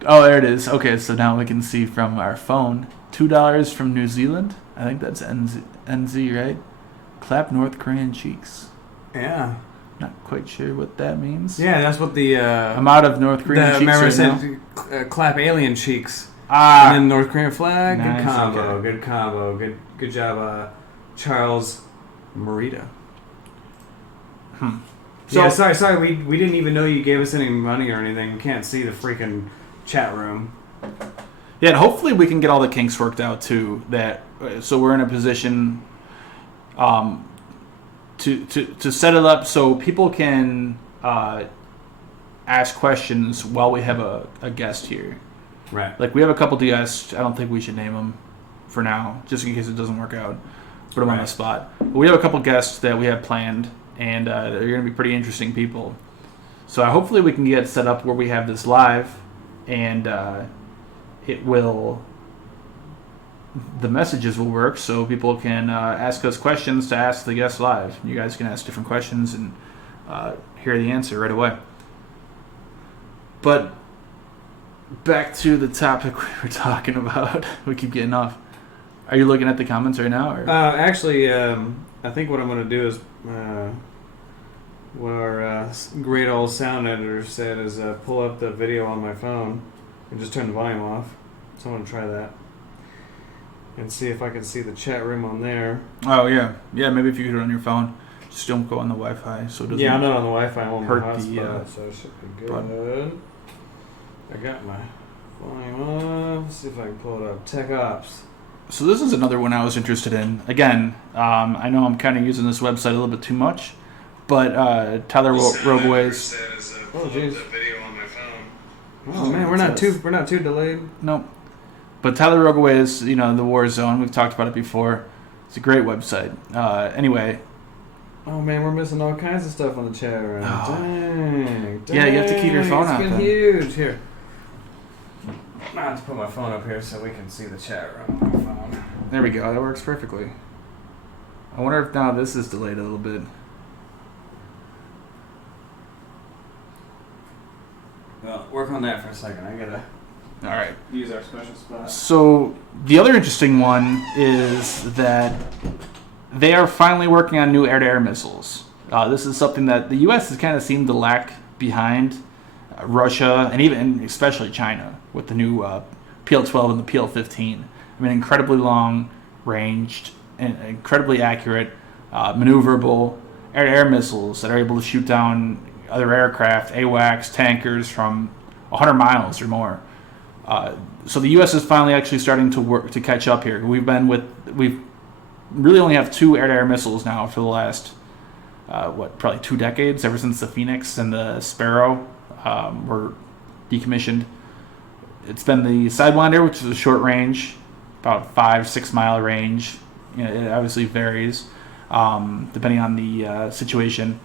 Oh, there it is. Okay, so now we can see from our phone. $2 from New Zealand. I think that's NZ, right? Clap North Korean cheeks. Yeah. Not quite sure what that means. Yeah, that's what the... I'm out of North Korean cheeks America right said, now. clap alien cheeks. Ah. And then North Korean flag. Nice, Good combo. okay. Good combo. Good job, Charles Morita. So, yeah, sorry. We didn't even know you gave us any money or anything. We can't see the freaking chat room. Yeah, and hopefully we can get all the kinks worked out too. So we're in a position to set it up so people can ask questions while we have a guest here. Right. Like we have a couple guests. I don't think we should name them for now, just in case it doesn't work out. Put them on the spot. But we have a couple guests that we have planned, and they're going to be pretty interesting people. So hopefully we can get set up where we have this live, and the messages will work so people can ask us questions to ask the guests live. You guys can ask different questions and hear the answer right away. But back to the topic we were talking about. We keep getting off. Are you looking at the comments right now? Or? Actually, I think what I'm going to do is what our great old sound editor said is pull up the video on my phone and just turn the volume off. So I'm going to try that and see if I can see the chat room on there. Oh, yeah. Yeah, maybe if you do it on your phone. Just don't go on the Wi-Fi. So it doesn't Yeah, I'm not on the Wi-Fi. I'm on my hurt hotspot, so it should be good. I got my volume on. Let's see if I can pull it up. Tech Ops. So this is another one I was interested in. Again, I know I'm kind of using this website a little bit too much, but Tyler Rogoways. Oh jeez. Oh man, we're not too delayed. Nope. But Tyler Rogoways, the War Zone. We've talked about it before. It's a great website. Anyway. Oh man, we're missing all kinds of stuff on the chat room. Oh. Dang. Yeah, you have to keep your phone out. It's been huge. Here. I have to put my phone up here so we can see the chat room on my phone. There we go. That works perfectly. I wonder if now this is delayed a little bit. Well, work on that for a second. I gotta. All right. Use our special spot. So the other interesting one is that they are finally working on new air-to-air missiles. This is something that the U.S. has kind of seemed to lack behind Russia and even especially China with the new PL-12 and the PL-15. I mean, incredibly long ranged and incredibly accurate, maneuverable air-to-air missiles that are able to shoot down other aircraft, AWACS, tankers from 100 miles or more. So the U.S. is finally actually starting to work to catch up here. We've really only have 2 air-to-air missiles now for the last, probably 2 decades, ever since the Phoenix and the Sparrow were decommissioned. It's been the Sidewinder, which is a short range, about 5-6 mile range. It obviously varies depending on the situation.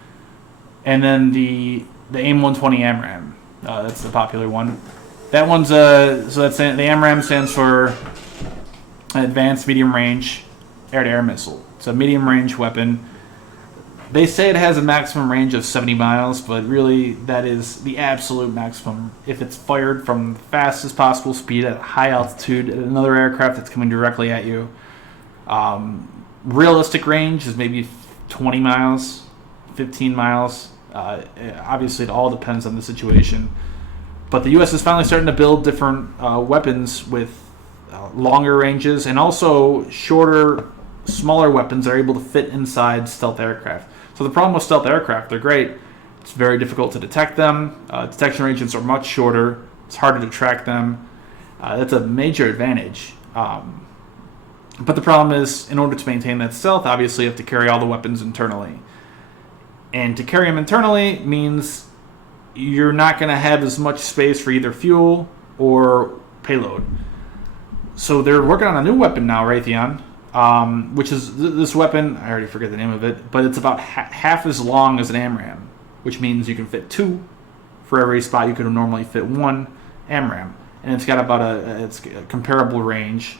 And then the AIM-120 AMRAAM, that's the popular one. That one's so that's the AMRAAM stands for Advanced Medium Range Air-to-Air Missile. It's a medium range weapon. They say it has a maximum range of 70 miles, but really that is the absolute maximum. If it's fired from the fastest possible speed at high altitude at another aircraft that's coming directly at you, realistic range is maybe 20 miles, 15 miles. Obviously, it all depends on the situation. But the U.S. is finally starting to build different weapons with longer ranges and also shorter, smaller weapons that are able to fit inside stealth aircraft. So the problem with stealth aircraft, they're great. It's very difficult to detect them. Detection ranges are much shorter. It's harder to track them. That's a major advantage. But the problem is, in order to maintain that stealth, obviously you have to carry all the weapons internally. And to carry them internally means you're not going to have as much space for either fuel or payload. So they're working on a new weapon now, Raytheon, which is this weapon, I already forget the name of it, but it's about half as long as an AMRAAM, which means you can fit 2 for every spot you could normally fit 1 AMRAAM. And it's got about it's a comparable range.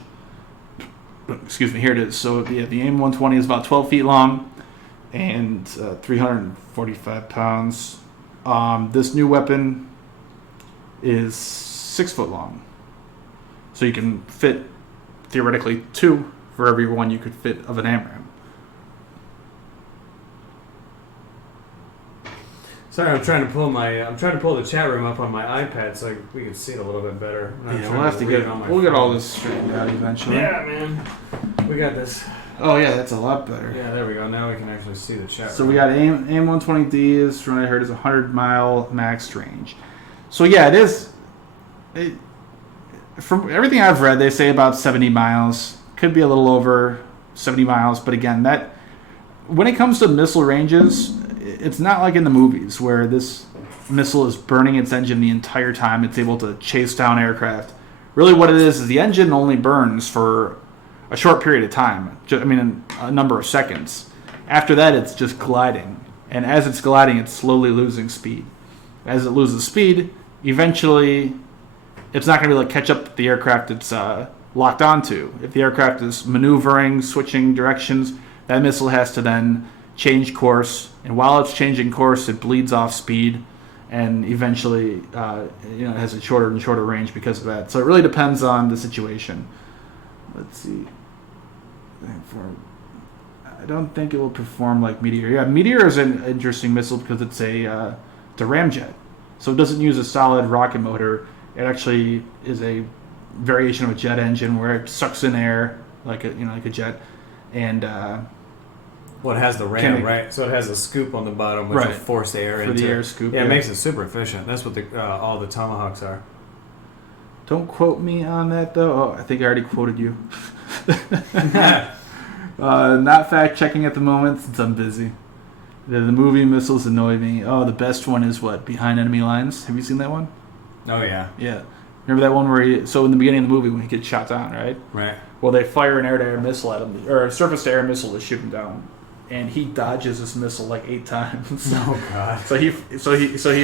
Excuse me, here it is. So the AIM-120 is about 12 feet long and 345 pounds. This new weapon is 6 foot long. So you can fit, theoretically, 2 for every one you could fit of an AMRAAM. Sorry, I'm trying to pull the chat room up on my iPad so we can see it a little bit better. We'll have to get all this straightened out eventually. Yeah, man. We got this. Oh yeah, that's a lot better. Yeah, there we go. Now we can actually see the chat room. So we got AIM-120D is, from what I heard, is 100 mile max range. So yeah, it is. From everything I've read, they say about 70 miles. Could be a little over 70 miles, but again, that when it comes to missile ranges, it's not like in the movies where this missile is burning its engine the entire time. It's able to chase down aircraft. Really what it is the engine only burns for a short period of time. A number of seconds. After that, it's just gliding. And as it's gliding, it's slowly losing speed. As it loses speed, eventually, it's not going to be able to catch up with the aircraft it's locked onto. If the aircraft is maneuvering, switching directions, that missile has to then change course. And while it's changing course, it bleeds off speed. And eventually, it has a shorter and shorter range because of that. So it really depends on the situation. Let's see. I don't think it will perform like Meteor. Yeah, Meteor is an interesting missile because it's a ramjet, so it doesn't use a solid rocket motor. It actually is a variation of a jet engine where it sucks in air like a jet, and well, it has the ram, right? So it has a scoop on the bottom which will force the air for into the air scoop. Yeah, it makes it super efficient. That's what all the Tomahawks are. Don't quote me on that though. Oh, I think I already quoted you. Not fact checking at the moment since I'm busy. The movie missiles annoy me. Oh, the best one is what? Behind Enemy Lines. Have you seen that one? Oh yeah. Yeah. Remember that one where so in the beginning of the movie when he gets shot down, right? Right. Well, they fire an air-to-air missile at him, or a surface-to-air missile to shoot him down, and he dodges this missile like 8 times. Oh god. So he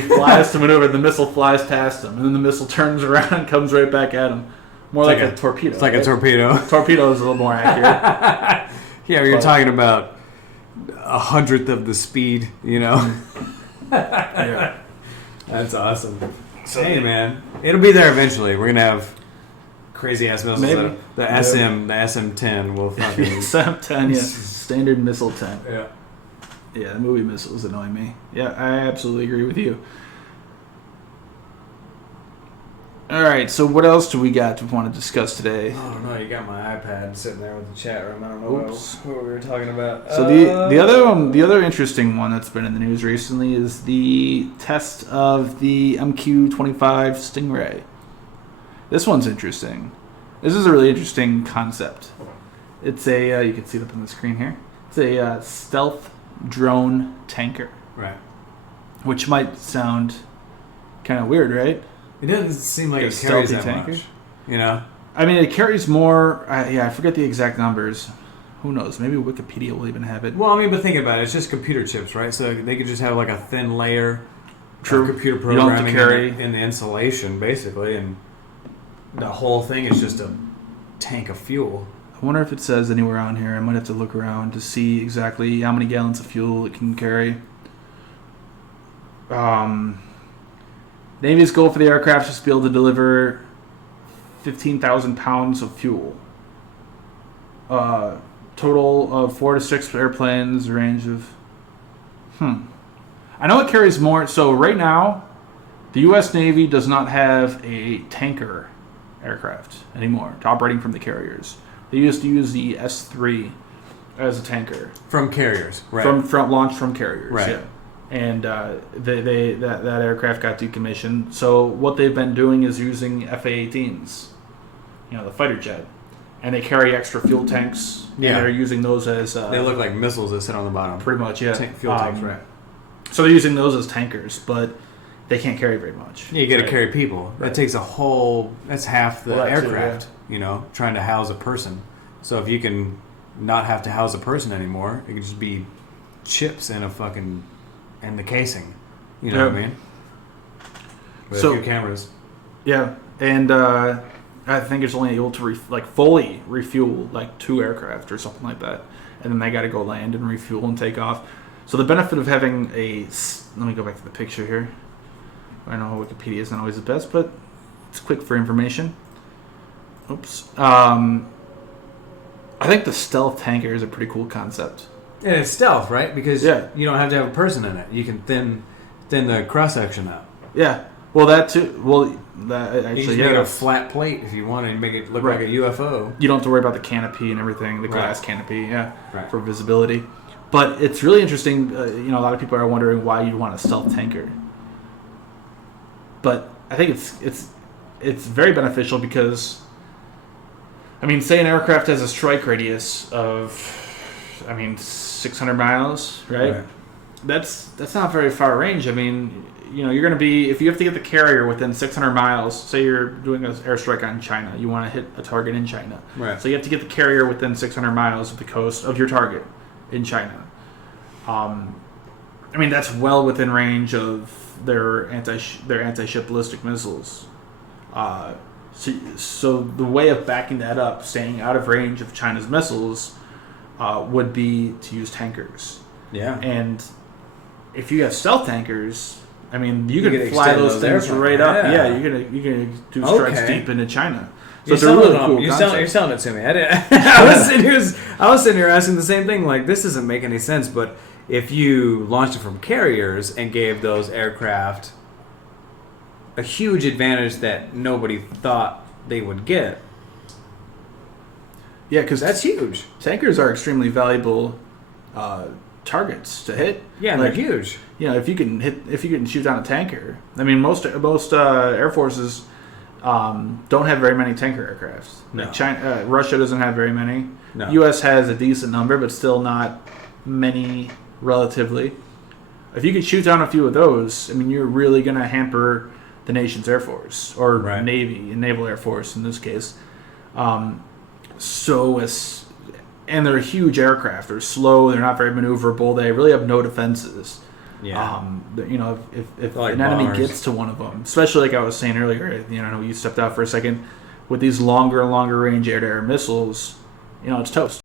flies to maneuver. The missile flies past him, and then the missile turns around and comes right back at him. More like a torpedo. It's like a torpedo. Torpedo is a little more accurate. Yeah, you're talking about 100th of the speed, Yeah. That's awesome. So, hey, man, it'll be there eventually. We're gonna have crazy ass missiles. Maybe. The SM-10 will fucking SM-10, yeah, standard missile 10. Yeah. Yeah, the movie missiles annoy me. Yeah, I absolutely agree with you. All right, so what else do we got to want to discuss today? I don't know. You got my iPad sitting there with the chat room. I don't know what we were talking about. So the other interesting one that's been in the news recently is the test of the MQ-25 Stingray. This one's interesting. This is a really interesting concept. It's a you can see it up on the screen here. It's a stealth drone tanker. Right. Which might sound kind of weird, right? It doesn't seem like it carries that tanker. Much, I mean, it carries more. I forget the exact numbers. Who knows? Maybe Wikipedia will even have it. Well, I mean, but think about it. It's just computer chips, right? So they could just have like a thin layer of computer programming in the insulation, basically, and the whole thing is just a tank of fuel. I wonder if it says anywhere on here. I might have to look around to see exactly how many gallons of fuel it can carry. Navy's goal for the aircraft is to be able to deliver 15,000 pounds of fuel. Total of 4 to 6 airplanes, range of... I know it carries more. So right now, the U.S. Navy does not have a tanker aircraft anymore, operating from the carriers. They used to use the S-3 as a tanker. From carriers, right. From launched from carriers, right. Yeah. And that aircraft got decommissioned. So what they've been doing is using FA-18s, the fighter jet, and they carry extra fuel tanks. Yeah, and they're using those as they look like missiles that sit on the bottom. Pretty much, yeah. Fuel tanks, right? So they're using those as tankers, but they can't carry very much. Yeah, you got to carry people. Right. That takes that's half the aircraft. Too, yeah. Trying to house a person. So if you can not have to house a person anymore, it could just be chips in the casing. You know what I mean? With a few cameras. Yeah, and I think it's only able to fully refuel 2 aircraft or something like that, and then they got to go land and refuel and take off. So the benefit of having let me go back to the picture here. I know Wikipedia is not always the best, but it's quick for information. Oops. I think the stealth tanker is a pretty cool concept. And it's stealth, right? Because you don't have to have a person in it. You can thin the cross section out. Yeah. Well, that too. Well, that actually, you can make a flat plate if you want to make it look like a UFO. You don't have to worry about the canopy and everything, the glass canopy, right. For visibility. But it's really interesting. A lot of people are wondering why you'd want a stealth tanker. But I think it's very beneficial because, say an aircraft has a strike radius of, 600 miles, right? That's not very far range. You're going to be, if you have to get the carrier within 600 miles, say you're doing an airstrike on China, you want to hit a target in China. Right. So you have to get the carrier within 600 miles of the coast of your target in China. That's well within range of their anti-ship ballistic missiles. So the way of backing that up, staying out of range of China's missiles, would be to use tankers. Yeah. And if you have stealth tankers, I mean, you You can could fly extend those those things airplanes. right up. Yeah. Yeah, you're gonna do strikes Okay. deep into China. So You're it's a really selling, cool you're concept. selling it to me. I was sitting here asking the same thing. Like, this doesn't make any sense. But if you launched it from carriers and gave those aircraft a huge advantage that nobody thought they would get, Yeah, because that's huge. tankers are extremely valuable targets to hit. Yeah, and Like, they're huge. you know, if you can shoot down a tanker. I mean, most air forces don't have very many tanker aircraft. No. Like China, Russia doesn't have very many. No. U.S. has a decent number, but still not many relatively. If you can shoot down a few of those, I mean, you're really going to hamper the nation's air force or Right. Navy, naval air force in this case. And they're huge aircraft. They're slow. They're not very maneuverable. They really have no defenses. Yeah. You know, if Like an enemy bombers. gets to one of them, especially like I was saying earlier, you know, I know you stepped out for a second, with these longer and longer range air-to-air missiles, you know, it's toast.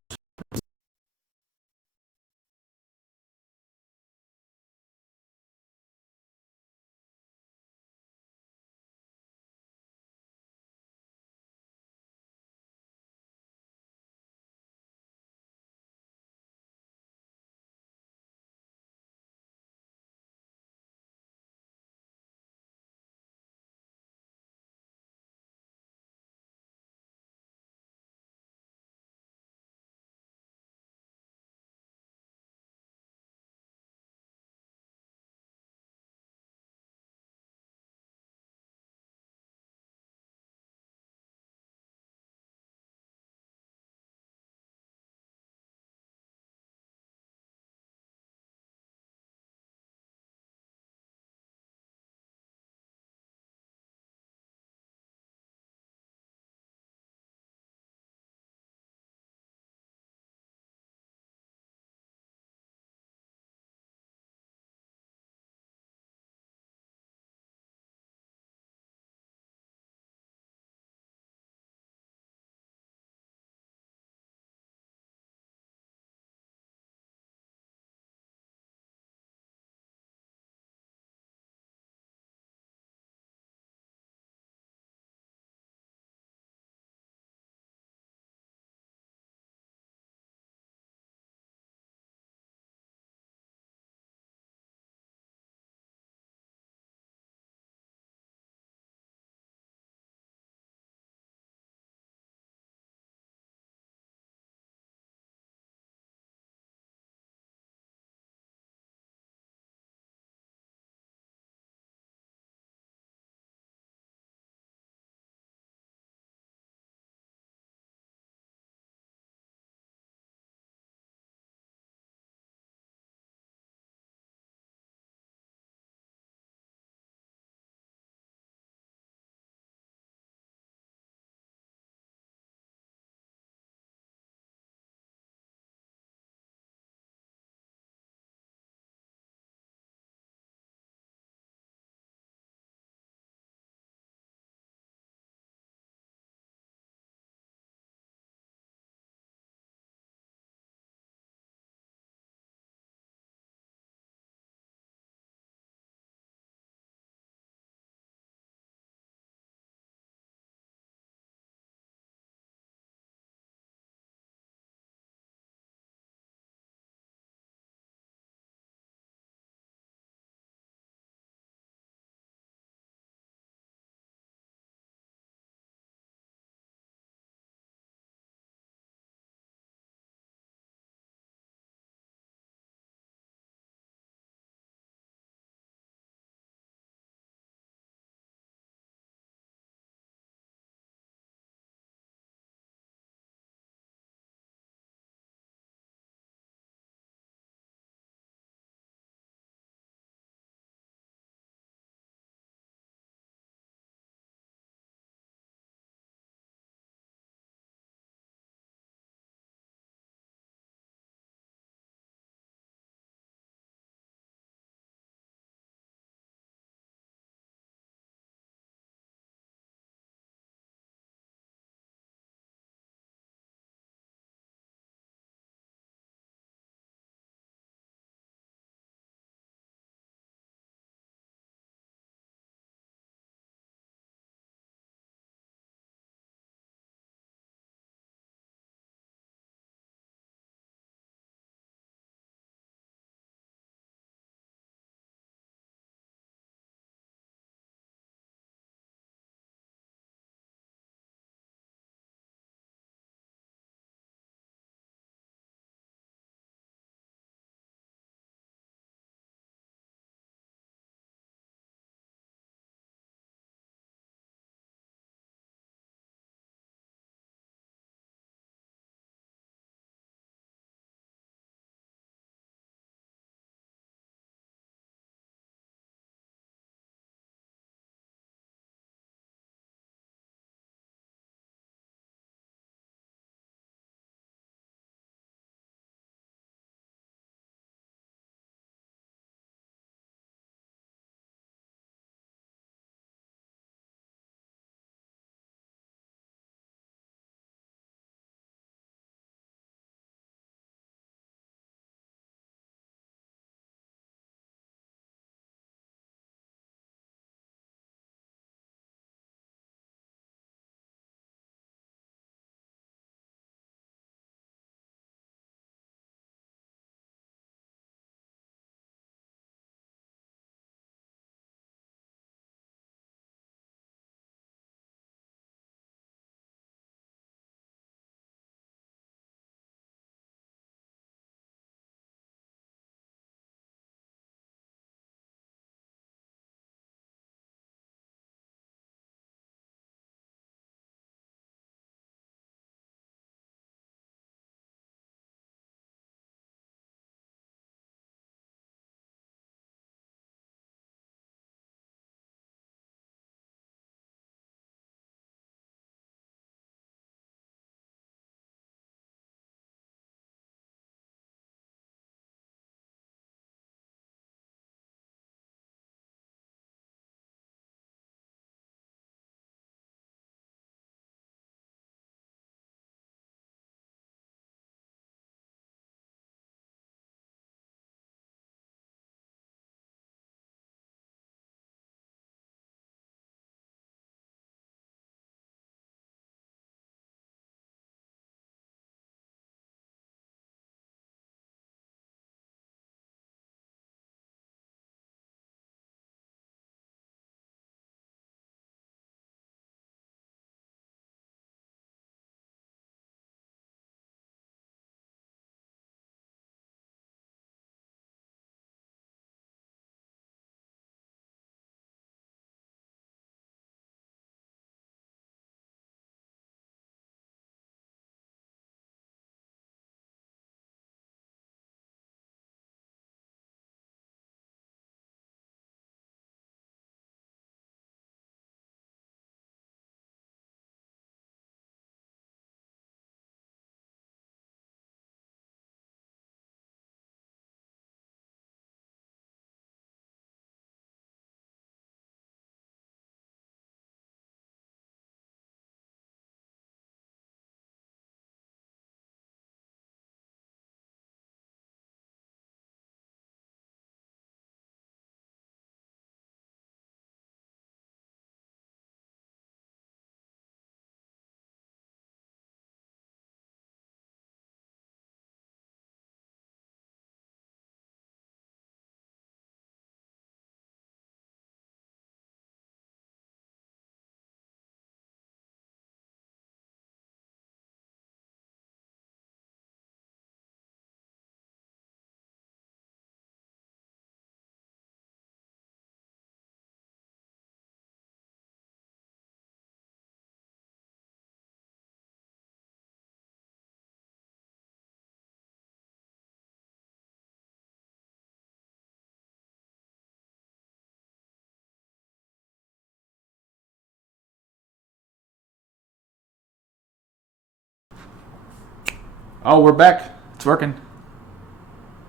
Oh, we're back. It's working.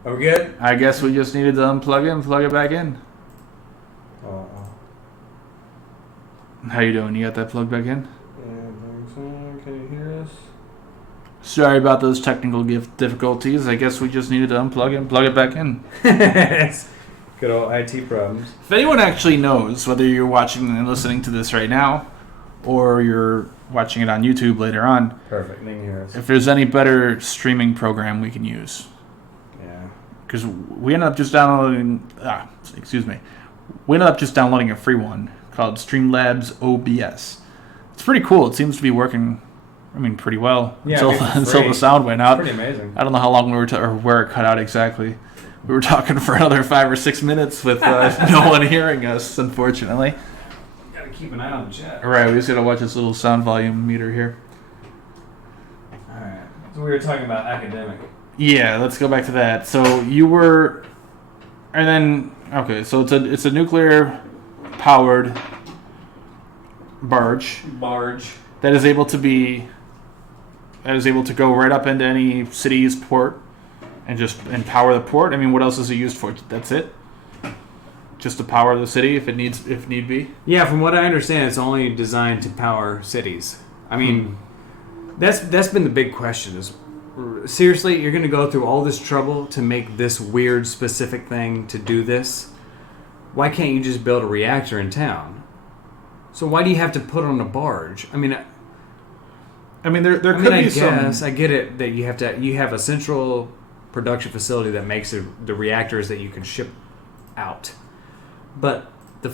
Are we good? I guess we just needed to unplug it and plug it back in. Oh. How you doing? You got that plugged back in? Yeah, can you hear us? Sorry about those technical difficulties. I guess we just needed to unplug it and plug it back in. Good old IT problems. If anyone actually knows, whether you're watching and listening to this right now or you're watching it on YouTube later on, Perfect. They can hear us. if there's any better streaming program we can use. Yeah. Because we ended up just downloading, we ended up just downloading a free one called Streamlabs OBS. It's pretty cool. It seems to be working, pretty well Yeah, until the sound went out. Pretty amazing. I don't know how long we were, or where it cut out exactly. We were talking for another 5 or 6 minutes with no one hearing us, unfortunately. Gotta keep an eye on the chat. All right, we just gotta watch this little sound volume meter here. All right. So we were talking about academic. Yeah, let's go back to that. So you were, and then so it's a nuclear powered barge that is able to go right up into any city's port and power the port. What else is it used for? That's it. Just to power the city if need be. Yeah, from what I understand, it's only designed to power cities. That's been the big question. Is seriously, you're going to go through all this trouble to make this weird specific thing to do this? Why can't you just build a reactor in town? So why do you have to put it on a barge? There could be some. I get it that you have a central production facility that makes the reactors that you can ship out, but the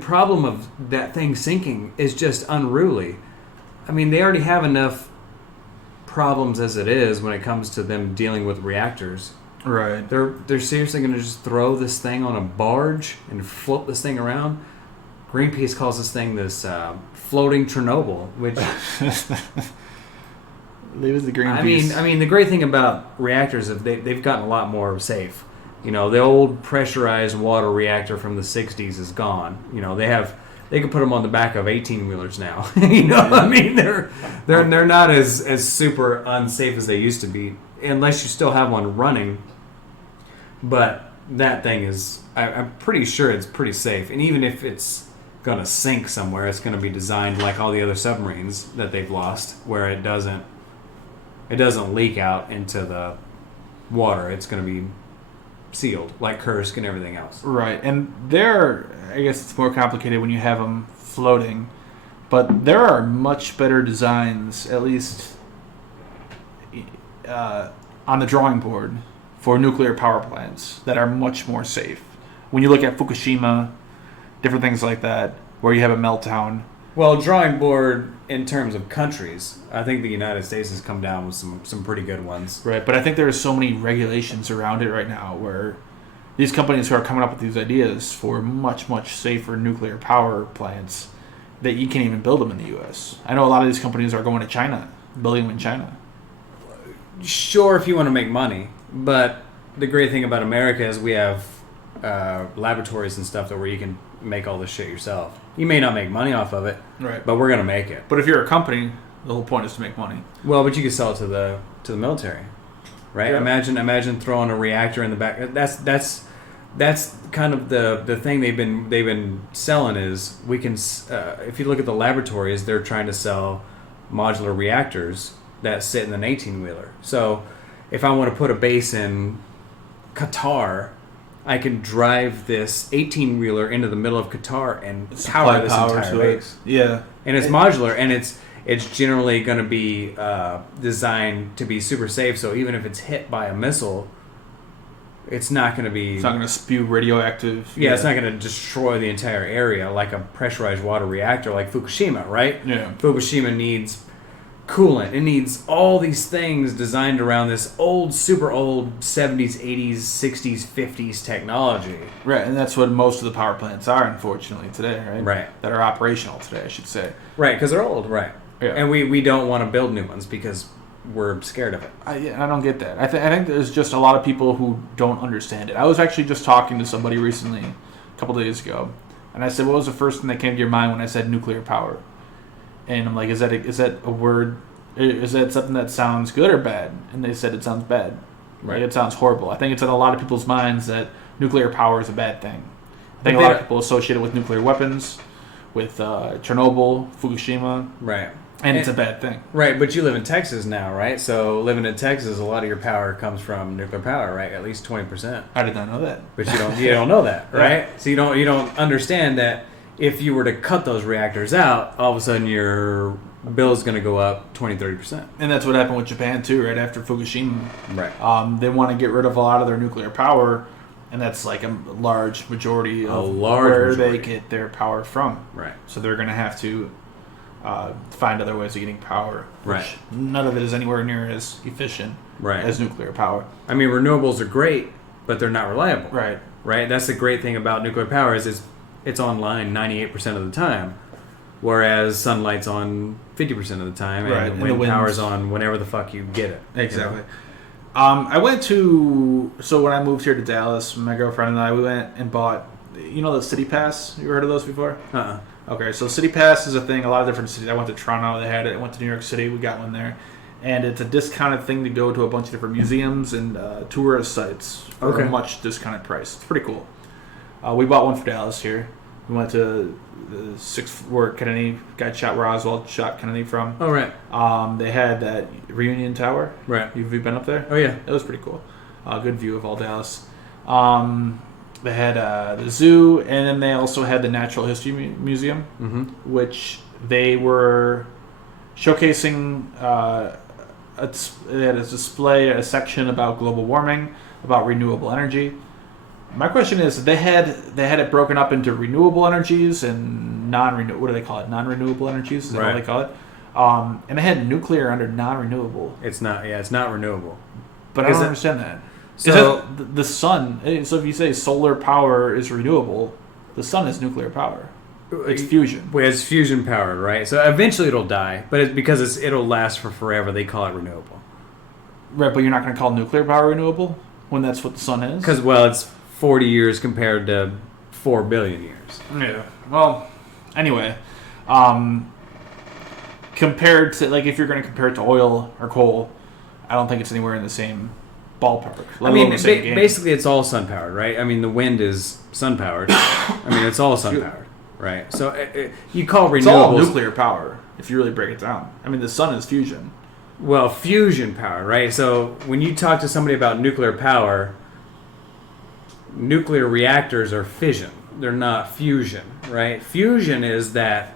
problem of that thing sinking is just unruly. They already have enough problems as it is when it comes to them dealing with reactors. Right. They're seriously going to just throw this thing on a barge and flip this thing around. Greenpeace calls this thing this floating Chernobyl, which leave it to Greenpeace. The great thing about reactors is they've gotten a lot more safe. The old pressurized water reactor from the 60s is gone. They can put them on the back of 18-wheelers now. They're not as super unsafe as they used to be, unless you still have one running. But that thing is, I'm pretty sure it's pretty safe. And even if it's going to sink somewhere, it's going to be designed like all the other submarines that they've lost, where it doesn't leak out into the water. It's going to be sealed, like Kursk and everything else. Right, and I guess it's more complicated when you have them floating, but there are much better designs, at least on the drawing board, for nuclear power plants that are much more safe. When you look at Fukushima, different things like that, where you have a meltdown. Well, drawing board in terms of countries, I think the United States has come down with some pretty good ones. Right, but I think there are so many regulations around it right now where these companies who are coming up with these ideas for much, much safer nuclear power plants that you can't even build them in the U.S. I know a lot of these companies are going to China, building them in China. Sure, if you want to make money, but the great thing about America is we have laboratories and stuff where you can make all this shit yourself. You may not make money off of it, right? But we're gonna make it. But if you're a company, the whole point is to make money. Well, but you can sell it to the military, right? Yeah. Imagine throwing a reactor in the back. That's kind of the thing they've been selling is we can. If you look at the laboratories, they're trying to sell modular reactors that sit in an 18-wheeler. So if I want to put a base in Qatar, I can drive this 18-wheeler into the middle of Qatar and power this entire base. Yeah. And it's modular, and it's generally going to be designed to be super safe, so even if it's hit by a missile, it's not going to be... It's not going to spew radioactive... Yeah, it's not going to destroy the entire area like a pressurized water reactor like Fukushima, right? Yeah. Fukushima needs coolant. It needs all these things designed around this super old 70s, 80s, 60s, 50s technology. Right, and that's what most of the power plants are, unfortunately, today, right? Right. That are operational today, I should say. Right, because they're old, right. Yeah. And we don't want to build new ones because we're scared of it. I don't get that. I think there's just a lot of people who don't understand it. I was actually just talking to somebody recently, a couple days ago, and I said, what was the first thing that came to your mind when I said nuclear power? And I'm like, is that a word? Is that something that sounds good or bad? And they said it sounds bad. Right. Like, it sounds horrible. I think it's in a lot of people's minds that nuclear power is a bad thing. I think But a lot they- of people associate it with nuclear weapons, with Chernobyl, Fukushima, Right. and it's a bad thing. Right, but you live in Texas now, right? So living in Texas, a lot of your power comes from nuclear power, right? At least 20%. I did not know that. But you don't know that, Yeah. right? So you don't understand that if you were to cut those reactors out, all of a sudden your bill is going to go up 20-30%. And that's what happened with Japan too, right after Fukushima. Right. They want to get rid of a lot of their nuclear power, and that's like a large majority of large where majority. they get their power from. Right. So they're going to have to find other ways of getting power. Which Right. None of it is anywhere near as efficient Right. as nuclear power. I mean, renewables are great, but they're not reliable. Right. Right? That's the great thing about nuclear power is it's online 98% of the time, whereas sunlight's on 50% of the time, and Right, the and the wind wind's- power's on whenever the fuck you get it. Exactly. I went so when I moved here to Dallas, my girlfriend and I, we went and bought, the City Pass. You ever heard of those before? You know? Okay, so City Pass is a thing. A lot of different cities. I went to Toronto, they had it. I went to New York City, we got one there. And it's a discounted thing to go to a bunch of different museums and tourist sites for Okay. a much discounted price. It's pretty cool. We bought one for Dallas here. We went to the where Kennedy got shot, where Oswald shot Kennedy from. Oh, right. They had that Reunion Tower. Right. Have you been up there? Oh, yeah. It was pretty cool. Good view of all Dallas. They had the zoo, and then they also had the Natural History Museum, Mm-hmm. which they were showcasing. They had a display, a section about global warming, about renewable energy. My question is, they had it broken up into renewable energies and non-renewable. What do they call it? Non-renewable energies. Is that Right. what they call it? And they had nuclear under non-renewable. It's not renewable. But I Is don't it- understand that. So- The sun. So if you say solar power is renewable, the sun is nuclear power. It's fusion. Well, it's fusion powered, right? So eventually it'll die, but because it'll last for forever, they call it renewable. Right, but you're not going to call nuclear power renewable when that's what the sun is? Because, well, it's 40 years compared to 4 billion years. Yeah. Well, anyway, compared to, like, if you're going to compare it to oil or coal, I don't think it's anywhere in the same ballpark. I mean, basically it's all sun powered, right? I mean, the wind is sun powered. I mean, it's all sun powered, right? So you call renewables... It's all nuclear power, if you really break it down. I mean, the sun is fusion. Well, fusion power, right? So when you talk to somebody about nuclear power, nuclear reactors are fission. They're not fusion, right? Fusion is that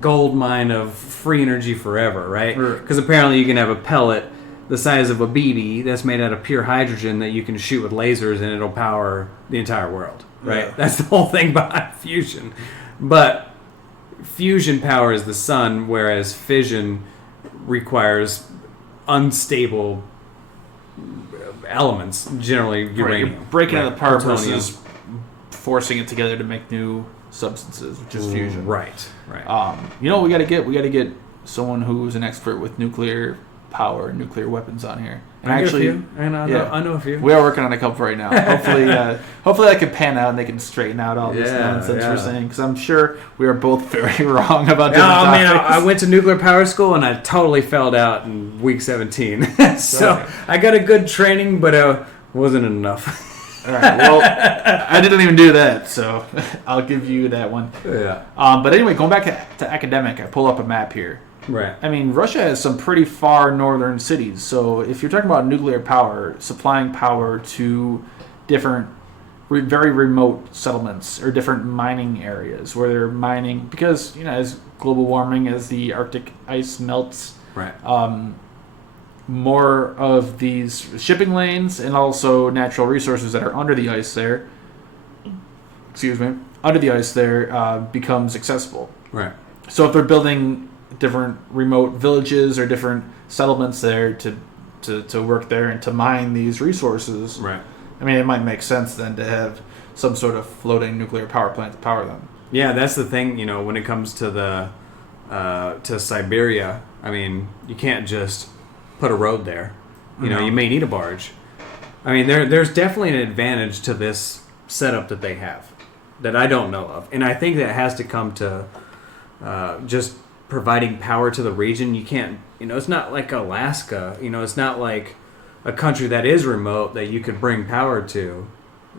gold mine of free energy forever, right? Right. Because apparently you can have a pellet the size of a BB that's made out of pure hydrogen that you can shoot with lasers and it'll power the entire world, right? Yeah. That's the whole thing behind fusion. But fusion power is the sun, whereas fission requires unstable elements, generally Right, uranium. you're breaking it apart plutonium. versus forcing it together to make new substances, which is fusion. Right, right. You know what we got to get? We got to get someone who's an expert with nuclear power and nuclear weapons on here. And I actually, I know a few. we are working on a couple right now. Hopefully that can pan out and they can straighten out all this Yeah, nonsense yeah. we're saying. Because I'm sure we are both very wrong about No, different I mean, topics. I went to nuclear power school and I totally failed out in week 17. So Right. I got a good training, but wasn't enough. All right. Well, I didn't even do that, so I'll give you that one. Yeah. But anyway, going back to academic, I pull up a map here. Right. I mean, Russia has some pretty far northern cities. So if you're talking about nuclear power, supplying power to different, very remote settlements or different mining areas where they're mining, because, as global warming, as the Arctic ice melts, Right. more of these shipping lanes and also natural resources that are under the ice there, becomes accessible. Right. So if they're building different remote villages or different settlements there to work there and to mine these resources, Right. I mean, it might make sense then to have some sort of floating nuclear power plant to power them. Yeah, that's the thing. When it comes to to Siberia, I mean, you can't just put a road there. No. You may need a barge. I mean, there's definitely an advantage to this setup that they have that I don't know of, and I think that has to come to just providing power to the region. You can't, it's not like Alaska. It's not like a country that is remote that you could bring power to.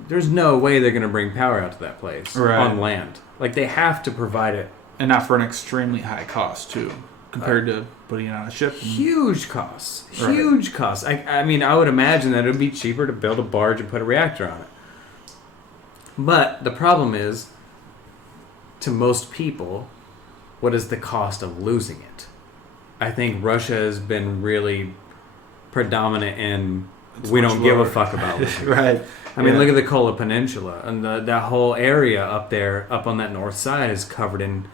There's no way they're going to bring power out to that place on land. Like, they have to provide it. And not for an extremely high cost, too, compared to putting it on a ship. Huge costs. Huge costs. I mean, I would imagine that it would be cheaper to build a barge and put a reactor on it. But the problem is, to most people, what is the cost of losing it? I think Russia has been really predominant in we don't give a fuck about losing Right. I mean, look at the Kola Peninsula. And that whole area up there, up on that north side, is covered in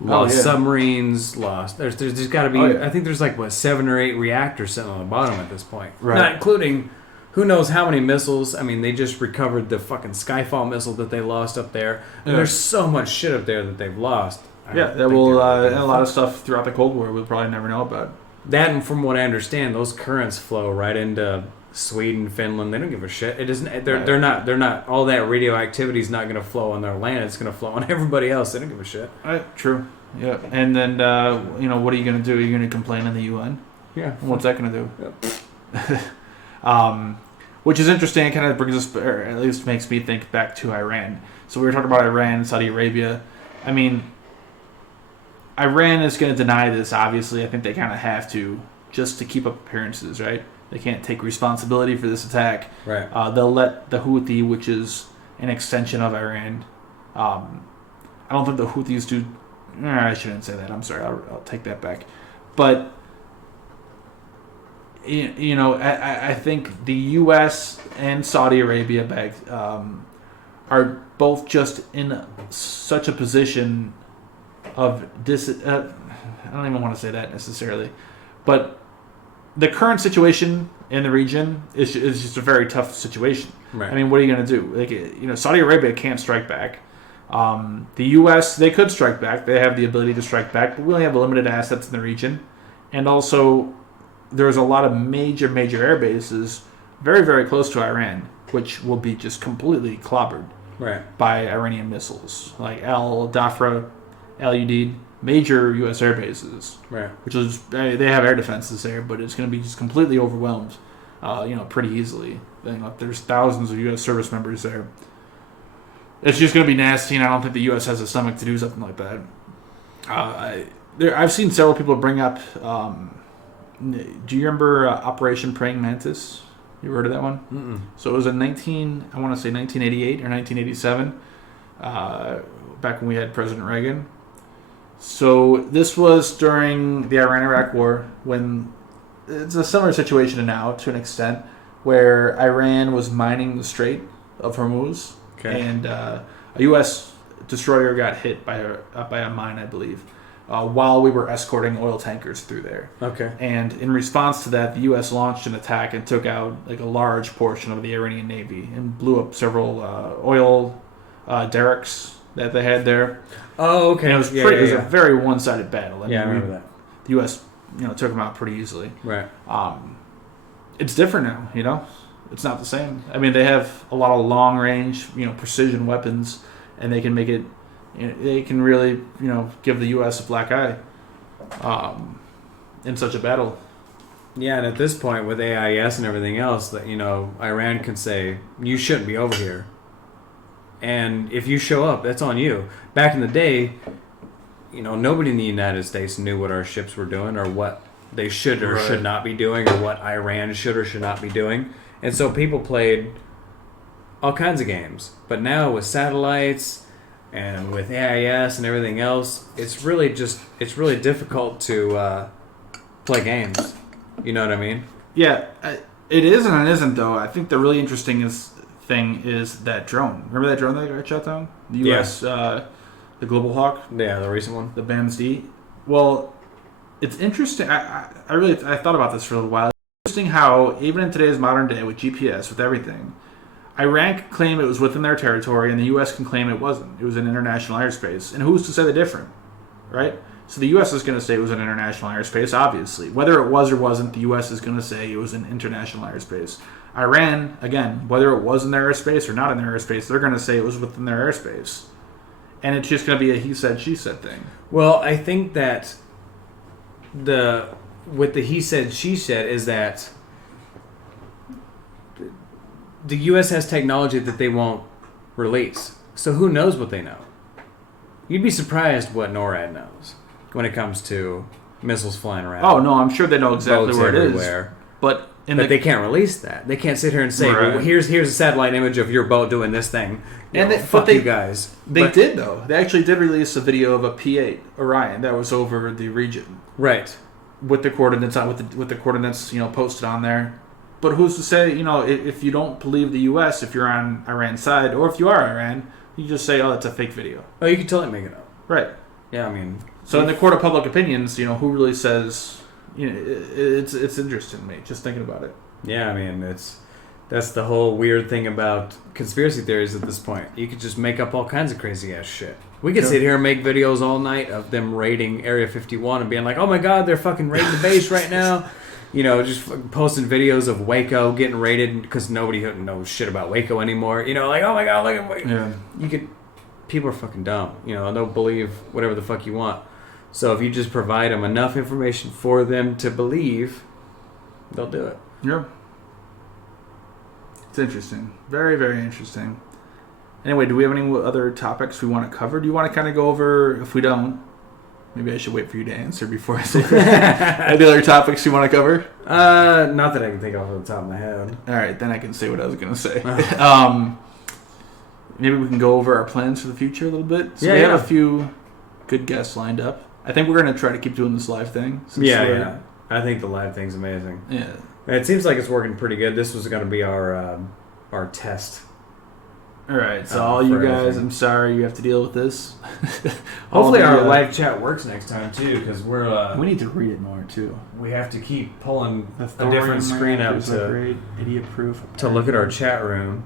lost submarines, lost. There's got to be, I think there's 7 or 8 reactors sitting on the bottom at this point. Right. Not including who knows how many missiles. I mean, they just recovered the fucking Skyfall missile that they lost up there. And there's so much shit up there that they've lost. That will, and a lot of stuff throughout the Cold War we'll probably never know about. That, and from what I understand, those currents flow right into Sweden, Finland. They don't give a shit. It isn't. They're not. All that radioactivity is not going to flow on their land. It's going to flow on everybody else. They don't give a shit. True. Yeah. And then what are you going to do? Are you going to complain in the UN? Yeah. What's that going to do? Which is interesting. It kind of brings us, or at least makes me think back to Iran. So we were talking about Iran, Saudi Arabia. I mean, Iran is going to deny this. Obviously, I think they kind of have to, just to keep up appearances, right? They can't take responsibility for this attack. Right. They'll let the Houthi, which is an extension of Iran. I don't think the Houthis do. I shouldn't say that. I'm sorry. I'll take that back. But I think the U.S. and Saudi Arabia are both just in such a position of I don't even want to say that necessarily, but the current situation in the region is just a very tough situation. Right. I mean, what are you going to do? Saudi Arabia can't strike back. The U.S., they could strike back. They have the ability to strike back, but we only have limited assets in the region. And also, there's a lot of major air bases very, very close to Iran, which will be just completely clobbered by Iranian missiles. Like Al-Dhafra, Al-Udeid, major U.S. air bases, which is, they have air defenses there, but it's going to be just completely overwhelmed, pretty easily. There's thousands of U.S. service members there. It's just going to be nasty, and I don't think the U.S. has a stomach to do something like that. I've seen several people bring up. Do you remember Operation Praying Mantis? You ever heard of that one? Mm-mm. So it was in 1988 or 1987, back when we had President Reagan. So this was during the Iran-Iraq War, when it's a similar situation to now, to an extent, where Iran was mining the Strait of Hormuz, and a U.S. destroyer got hit by a mine, I believe, while we were escorting oil tankers through there. Okay. And in response to that, the U.S. launched an attack and took out a large portion of the Iranian Navy and blew up several oil derricks that they had there. Oh, okay. And it was a very one-sided battle. I remember that. The U.S. took them out pretty easily. Right. It's different now. It's not the same. I mean, they have a lot of long-range, precision weapons, and they can make it. They can really, give the U.S. a black eye in such a battle. Yeah, and at this point, with AIS and everything else, that Iran can say, you shouldn't be over here. And if you show up, that's on you. Back in the day, nobody in the United States knew what our ships were doing or what they should or should not be doing or what Iran should or should not be doing. And so people played all kinds of games. But now with satellites and with AIS and everything else, it's really difficult to play games. You know what I mean? Yeah, it is and it isn't, though. I think the really interesting thing is that drone. Remember that drone that got shot down? The U.S., the Global Hawk? Yeah, the recent one. The BAMS-D. Well, it's interesting. I thought about this for a little while. It's interesting how, even in today's modern day, with GPS, with everything, Iran can claim it was within their territory, and the U.S. can claim it wasn't. It was in international airspace. And who's to say they're different, right? So the U.S. is going to say it was in international airspace, obviously. Whether it was or wasn't, the U.S. is going to say it was in international airspace. Iran, again, whether it was in their airspace or not in their airspace, they're going to say it was within their airspace. And it's just going to be a he said, she said thing. Well, I think that with the he said she said is that the U.S. has technology that they won't release. So who knows what they know? You'd be surprised what NORAD knows when it comes to missiles flying around. Oh no, I'm sure they know exactly boats where it is. everywhere. But they can't release that. They can't sit here and say, Right. "Well, here's a satellite image of your boat doing this thing." Fuck you guys. They did though. They actually did release a video of a P8 Orion that was over the region, Right. with the coordinates on with the coordinates posted on there. But who's to say if you don't believe the U.S. if you're on Iran's side or if you are Iran, you just say, "Oh, it's a fake video." Oh, you can totally make it up. Right. Yeah, I mean. So in the court of public opinions, who really says? It's interesting to me just thinking about it. Yeah, I mean that's the whole weird thing about conspiracy theories at this point. You could just make up all kinds of crazy ass shit. We could sit here and make videos all night of them raiding Area 51 and being like, "Oh my God, they're fucking raiding the base right now." Just posting videos of Waco getting raided because nobody knows shit about Waco anymore. Like, "Oh my God, look at Waco." Yeah. People are fucking dumb. They'll believe whatever the fuck you want. So if you just provide them enough information for them to believe, they'll do it. Yeah. It's interesting. Very, very interesting. Anyway, do we have any other topics we want to cover? Do you want to kind of go over, if we don't, maybe I should wait for you to answer before I say any other topics you want to cover? Not that I can think off the top of my head. All right, then I can say what I was going to say. Oh. Maybe we can go over our plans for the future a little bit. So Yeah, we have yeah. a few good guests lined up. I think we're going to try to keep doing this live thing. Yeah. I think the live thing's amazing. Yeah. It seems like it's working pretty good. This was going to be our test. All right, so all you for guys, everything. I'm sorry you have to deal with this. Hopefully All the, our live chat works next time too, because we need to read it more too. we have to keep pulling The a different screen up is a to great idiot proof look at our chat room.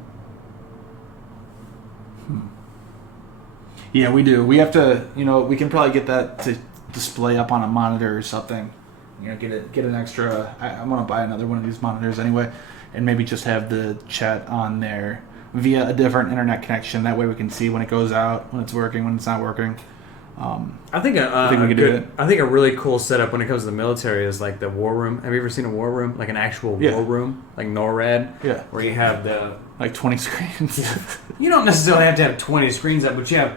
Yeah, we do. We have to. We can probably get that to display up on a monitor or something. Get an extra. I'm gonna buy another one of these monitors anyway, and maybe just have the chat on there via a different internet connection. That way we can see when it goes out, when it's working, when it's not working. I think we can do it. I think a really cool setup when it comes to the military is like the war room. Have you ever seen a war room? Like an actual war room, like NORAD, Yeah, where you have the. like 20 screens. You don't necessarily have to have 20 screens up, but you have,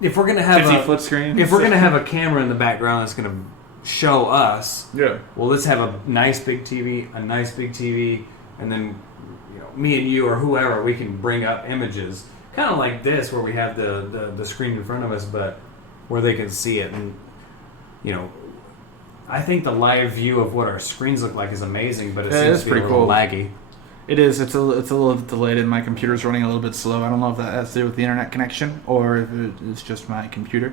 if we're gonna have 50-foot screen. if we're gonna have a camera in the background that's gonna show us, Yeah. well, let's have a nice big TV, and then me and you or whoever, we can bring up images, kind of like this, where we have the screen in front of us, but where they can see it. And I think the live view of what our screens look like is amazing, but it seems to be pretty a little cool. laggy. It is. It's a little delayed, and my computer's running a little bit slow. I don't know if that has to do with the internet connection or if it's just my computer.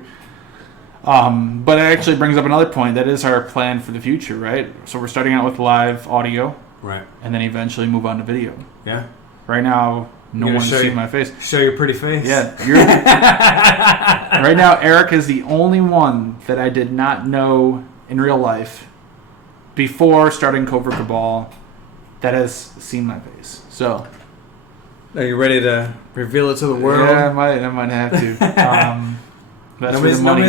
But it actually brings up another point. That is our plan for the future, right? So we're starting out with live audio, Right. and then eventually move on to video. Yeah. Right now, no You gonna one's show seen you- my face. Show your pretty face. Yeah, right now, Eric is the only one that I did not know in real life before starting Covert Cabal that has seen my face. So, Are you ready to reveal it to the world? yeah, I might have to. That's where the money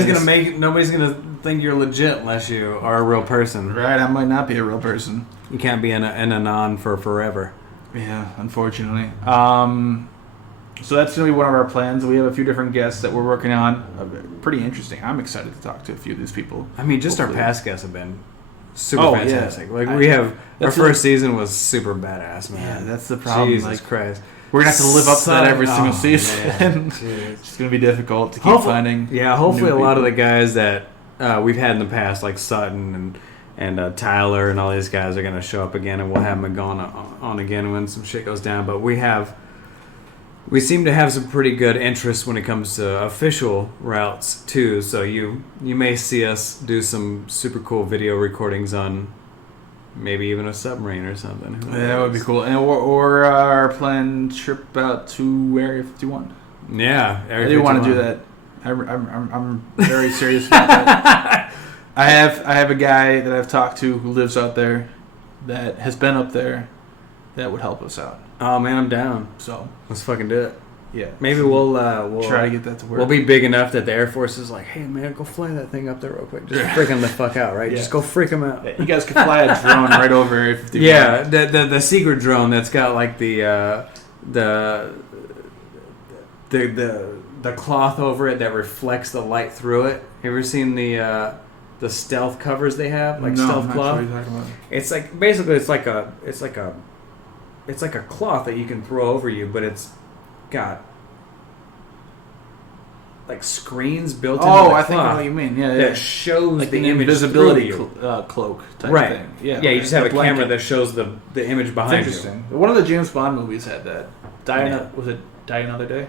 Nobody's gonna think you're legit unless you are a real person. Right, I might not be a real person. You can't be an anon for forever. Yeah, unfortunately. So that's going to be one of our plans. We have a few different guests that we're working on. Pretty interesting. I'm excited to talk to a few of these people. I mean, just Hopefully. our past guests have been super Oh, yeah. fantastic. Like our that's first season was super badass, man. Yeah, that's the problem. Jesus Like, Christ. we're going to have to live up to that every single Oh, season. man. It's going to be difficult to keep finding. Yeah, hopefully a new lot of the people. guys that we've had in the past, like Sutton and Tyler and all these guys, are going to show up again, and we'll have them on again when some shit goes down. But we seem to have some pretty good interest when it comes to official routes too. So you may see us do some super cool video recordings on maybe even a submarine or something. Who Yeah, that would be knows? cool. And or our planned trip out to Area 51. Yeah, I do want to do that. I'm very serious about that. I have a guy that I've talked to who lives out there, that has been up there, that would help us out. Oh man, I'm down. So Let's fucking do it. Yeah. Maybe we'll try to get that to work. We'll be big enough that the Air Force is like, hey man, go fly that thing up there real quick. Just freak them the fuck out, right? Yeah. Just go freak them out. Yeah, you guys could fly a drone right over Area 51. Yeah, the secret drone that's got like the cloth over it that reflects the light through it. You ever seen the stealth covers they have, like no, stealth I'm not cloth? sure what you're talking about. It's like basically it's like a cloth that you can throw over you, but it's got like screens built into the Oh, cloth I think I know what you mean. Yeah, yeah. that shows Like the an image invisibility through you. cloak type Right. thing. Yeah, Yeah, you just have a blanket. camera that shows the image It's behind you. interesting. One of the James Bond movies had that. Yeah. Was it Die Another Day?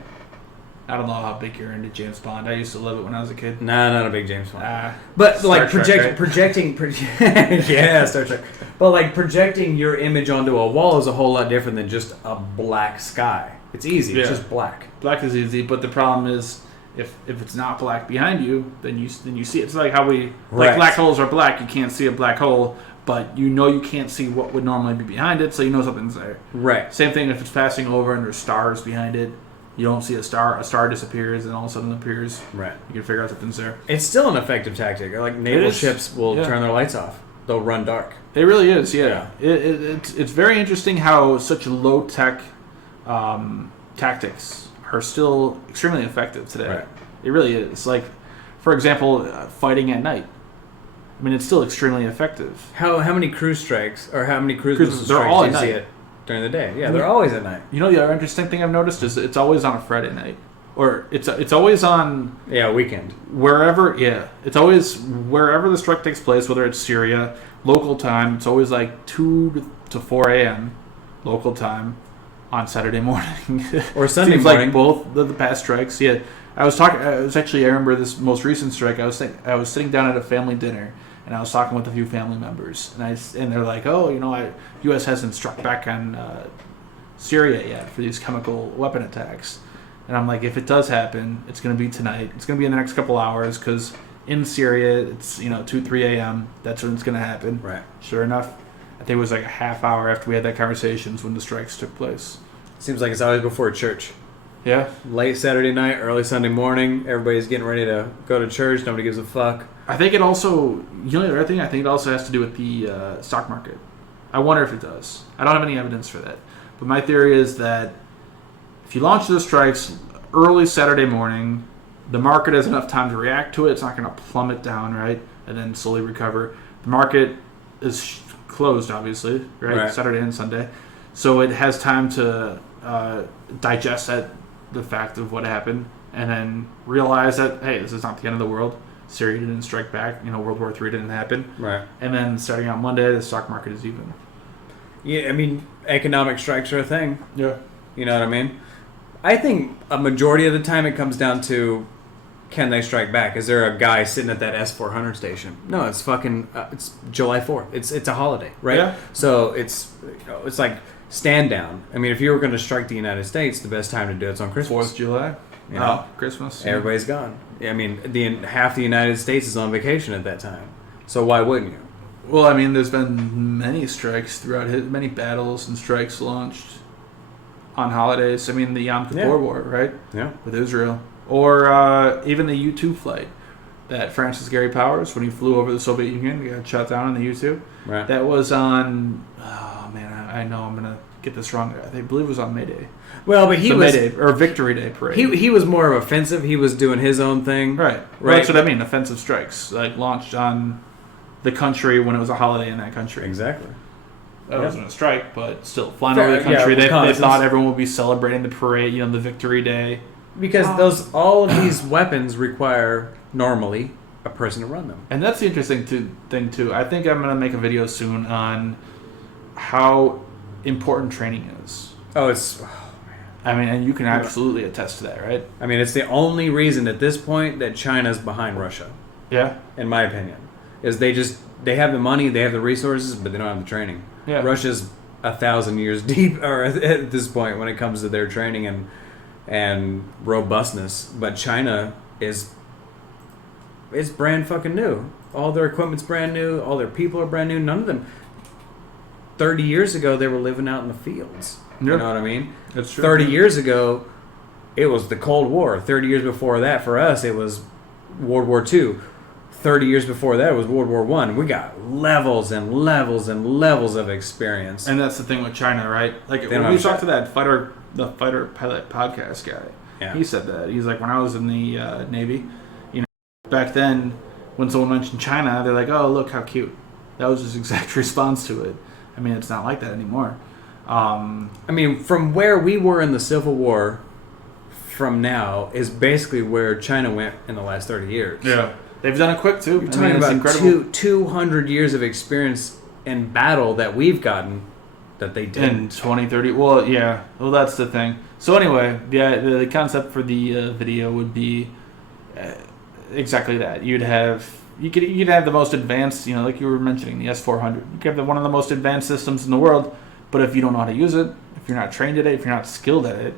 I don't know how big you're into James Bond. I used to love it when I was a kid. Nah, not a big James Bond. But Star like Trek, right? projecting, yeah, Star Trek. But like projecting your image onto a wall is a whole lot different than just a black sky. It's easy. It's Yeah. just black. Black is easy, but the problem is if it's not black behind you, then you see it. It's like how we Right. like black holes are black. You can't see a black hole, but you know you can't see what would normally be behind it, so you know something's there. Right. Same thing if it's passing over and there's stars behind it. You don't see a star disappears and all of a sudden appears. Right. You can figure out something's there. It's still an effective tactic. Like naval is. ships will Yeah. turn their lights off. They'll run dark. It really is, yeah. It's very interesting how such low tech tactics are still extremely effective today. Right. It really is. Like, for example, fighting at night. I mean, it's still extremely effective. How many cruise strikes or how many cruise Cruises, missile they're strikes all do you at see night. it during the day? Yeah, they're always at night. You know, the other interesting thing I've noticed is it's always on a Friday night, or it's always on Yeah, weekend. wherever. Yeah, it's always wherever the strike takes place, whether it's Syria, local time. It's always like 2 to 4 a.m. local time on Saturday morning. Or Sunday Seems morning. like both the past strikes. Yeah, I remember this most recent strike. I was sitting down at a family dinner, and I was talking with a few family members, and they're like, "Oh, you know, U.S. hasn't struck back on Syria yet for these chemical weapon attacks." And I'm like, if it does happen, it's going to be tonight. It's going to be in the next couple hours because in Syria, it's 2-3 a.m. That's when it's going to happen. Right. Sure enough, I think it was like a half hour after we had that conversations when the strikes took place. Seems like it's always before church. Yeah. Late Saturday night, early Sunday morning. Everybody's getting ready to go to church. Nobody gives a fuck. I think it also, the other thing, I think it also has to do with the stock market. I wonder if it does. I don't have any evidence for that. But my theory is that if you launch those strikes early Saturday morning, the market has enough time to react to it. It's not going to plummet down, right? And then slowly recover. The market is closed, obviously, right? Saturday and Sunday. So it has time to digest the fact of what happened and then realize that, hey, this is not the end of the world. Syria didn't strike back. World War III didn't happen. Right. And then starting on Monday, the stock market is even. Yeah, I mean, economic strikes are a thing. Yeah. You know what I mean? I think a majority of the time it comes down to, can they strike back? Is there a guy sitting at that S-400 station? No, it's fucking, it's July 4th. It's a holiday, right? Yeah. So it's like stand down. I mean, if you were going to strike the United States, the best time to do it's on Christmas. 4th of July. You know? Christmas. Everybody's gone. I mean, half the United States is on vacation at that time. So why wouldn't you? Well, I mean, there's been many strikes throughout many battles and strikes launched on holidays. I mean, the Yom Kippur War, right? Yeah. With Israel. Or even the U-2 flight that Francis Gary Powers, when he flew over the Soviet Union, got shot down in the U-2. Right. That was on, oh man, I know I'm going to get this wrong. I believe it was on May Day. Well, but he was... May Day, or Victory Day parade. He was more offensive. He was doing his own thing. Right. Well, that's what I mean. Offensive strikes, like launched on the country when it was a holiday in that country. Exactly. That wasn't a strike, but still flying Fair, over the country. yeah, They thought everyone would be celebrating the parade, the Victory Day. Because all of these weapons require normally a person to run them. And that's the interesting thing too. I think I'm gonna make a video soon on how important training is. Oh, it's... I mean, and you can absolutely attest to that, right? I mean, it's the only reason at this point that China's behind Russia. Yeah. In my opinion. Is they have the money, they have the resources, but they don't have the training. Yeah. Russia's 1,000 years deep or at this point when it comes to their training and robustness. But China is brand fucking new. All their equipment's brand new. All their people are brand new. None of them. 30 years ago, they were living out in the fields. Yeah. You know what I mean? That's true. 30 years ago, it was the Cold War. 30 years before that, for us, it was World War II. 30 years before that, it was World War I. We got levels and levels and levels of experience. And that's the thing with China, right? Like, when we talked to the fighter pilot podcast guy, he said that. He's like, when I was in the Navy, you know, back then, when someone mentioned China, they're like, oh, look how cute. That was his exact response to it. I mean, it's not like that anymore. I mean, from where we were in the Civil War from now is basically where China went in the last 30 years. Yeah. They've done it quick, too. You're talking about 200 years of experience in battle that we've gotten that they didn't. In 2030. Well, yeah. Well, that's the thing. So anyway, the concept for the video would be exactly that. You'd have the most advanced, you know, like you were mentioning, the S-400. You could have one of the most advanced systems in the world, but if you don't know how to use it, if you're not trained at it, if you're not skilled at it,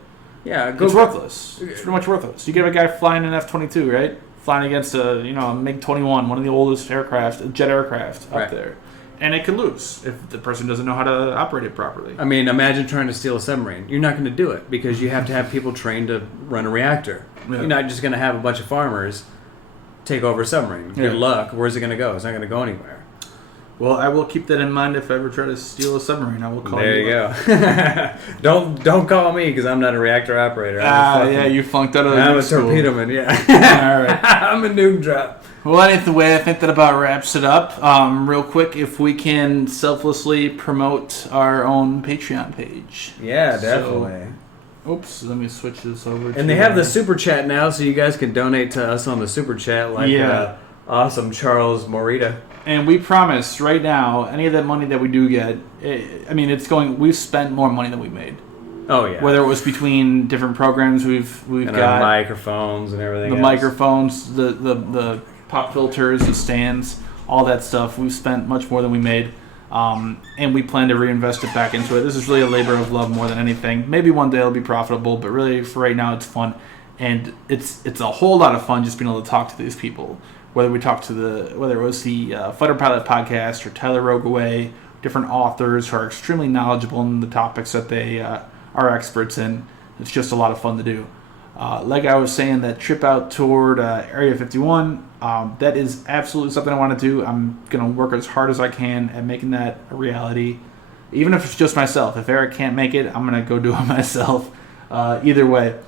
it's worthless. It's pretty much worthless. You get a guy flying an F-22, right? Flying against a MiG-21, one of the oldest aircraft, jet aircraft up there. And it could lose if the person doesn't know how to operate it properly. I mean, imagine trying to steal a submarine. You're not going to do it because you have to have people trained to run a reactor. Yeah. You're not just going to have a bunch of farmers take over a submarine. Good luck. Where's it going to go? It's not going to go anywhere. Well, I will keep that in mind if I ever try to steal a submarine. I will call you. There you go. Don't call me because I'm not a reactor operator. Yeah, you flunked out of I'm a torpedo man, All right. I'm a nuke drop. Well, anyway, I think that about wraps it up. Real quick, if we can selflessly promote our own Patreon page. Yeah, definitely. Oops, let me switch this over. And they have the Super Chat now, so you guys can donate to us on the Super Chat like awesome Charles Morita. And we promise right now, any of that money that we do get, we've spent more money than we made. Oh, yeah. Whether it was between different programs we've and got. Our microphones and everything The microphones, the pop filters, the stands, all that stuff. We've spent much more than we made. And we plan to reinvest it back into it. This is really a labor of love more than anything. Maybe one day it'll be profitable, but really for right now it's fun. And it's a whole lot of fun just being able to talk to these people. Whether it was the Fighter Pilot podcast or Tyler Rogaway, different authors who are extremely knowledgeable in the topics that they are experts in. It's just a lot of fun to do. Like I was saying, that trip out toward Area 51, that is absolutely something I want to do. I'm going to work as hard as I can at making that a reality. Even if it's just myself. If Eric can't make it, I'm going to go do it myself. Either way.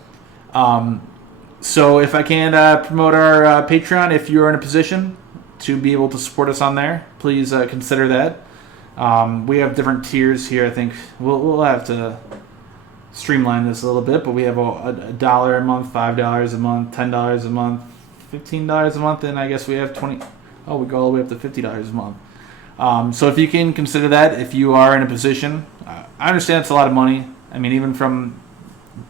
So if I can promote our Patreon, if you're in a position to be able to support us on there, please consider that. We have different tiers here. I think we'll have to streamline this a little bit, but we have a $1 a month, $5 a month, $10 a month, $15 a month, and I guess we have we go all the way up to $50 a month. So if you can consider that, if you are in a position, I understand it's a lot of money. I mean, even from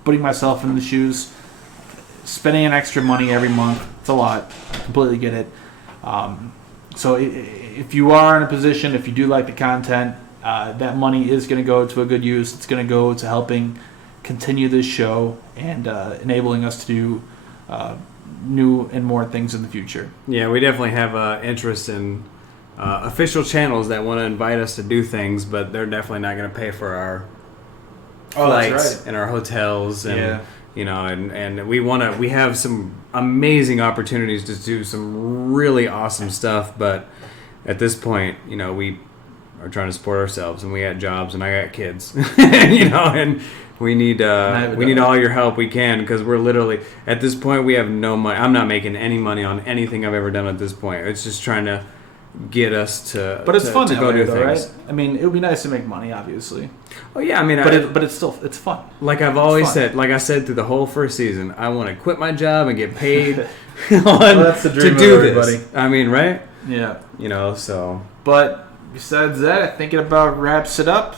putting myself in the shoes, spending an extra money every month, it's a lot. I completely get it. So if you are in a position, if you do like the content, that money is going to go to a good use. It's going to go to helping continue this show and enabling us to do new and more things in the future. Yeah, we definitely have interest in official channels that want to invite us to do things, but they're definitely not going to pay for our flights and our hotels and and we have some amazing opportunities to do some really awesome stuff, but at this point, we are trying to support ourselves, and we got jobs, and I got kids, and we need all your help we can, because we're literally at this point we have no money. I'm not making any money on anything I've ever done at this point. It's just trying to get us to. But it's fun to go do things, right? I mean, it would be nice to make money, obviously. Oh yeah, I mean, but it's fun. Like I've always said, like I said through the whole first season, I want to quit my job and get paid that's the dream to do of everybody. this. I mean, right? Yeah. So. But besides that, I think it about wraps it up.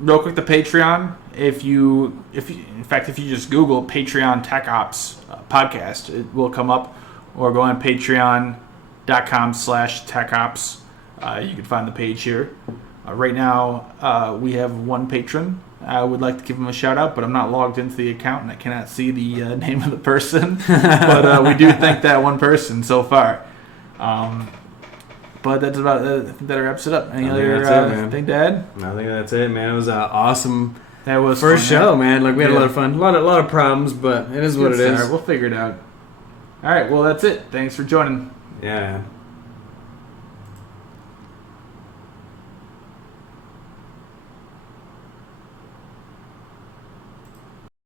Real quick, the Patreon. If you just Google Patreon Tech Ops podcast, it will come up, or go on patreon.com/techops. You can find the page here. Right now, we have one patron. I would like to give him a shout out, but I'm not logged into the account and I cannot see the name of the person. But we do thank that one person so far. But that's about it. I think that wraps it up. Any other thing to add? I think that's it, man. It was an awesome That was first fun, show, man. Like we had a Yeah. lot of fun, a lot of problems, but it is what it Good is. start. We'll figure it out. All right, well that's it. Thanks for joining. Yeah.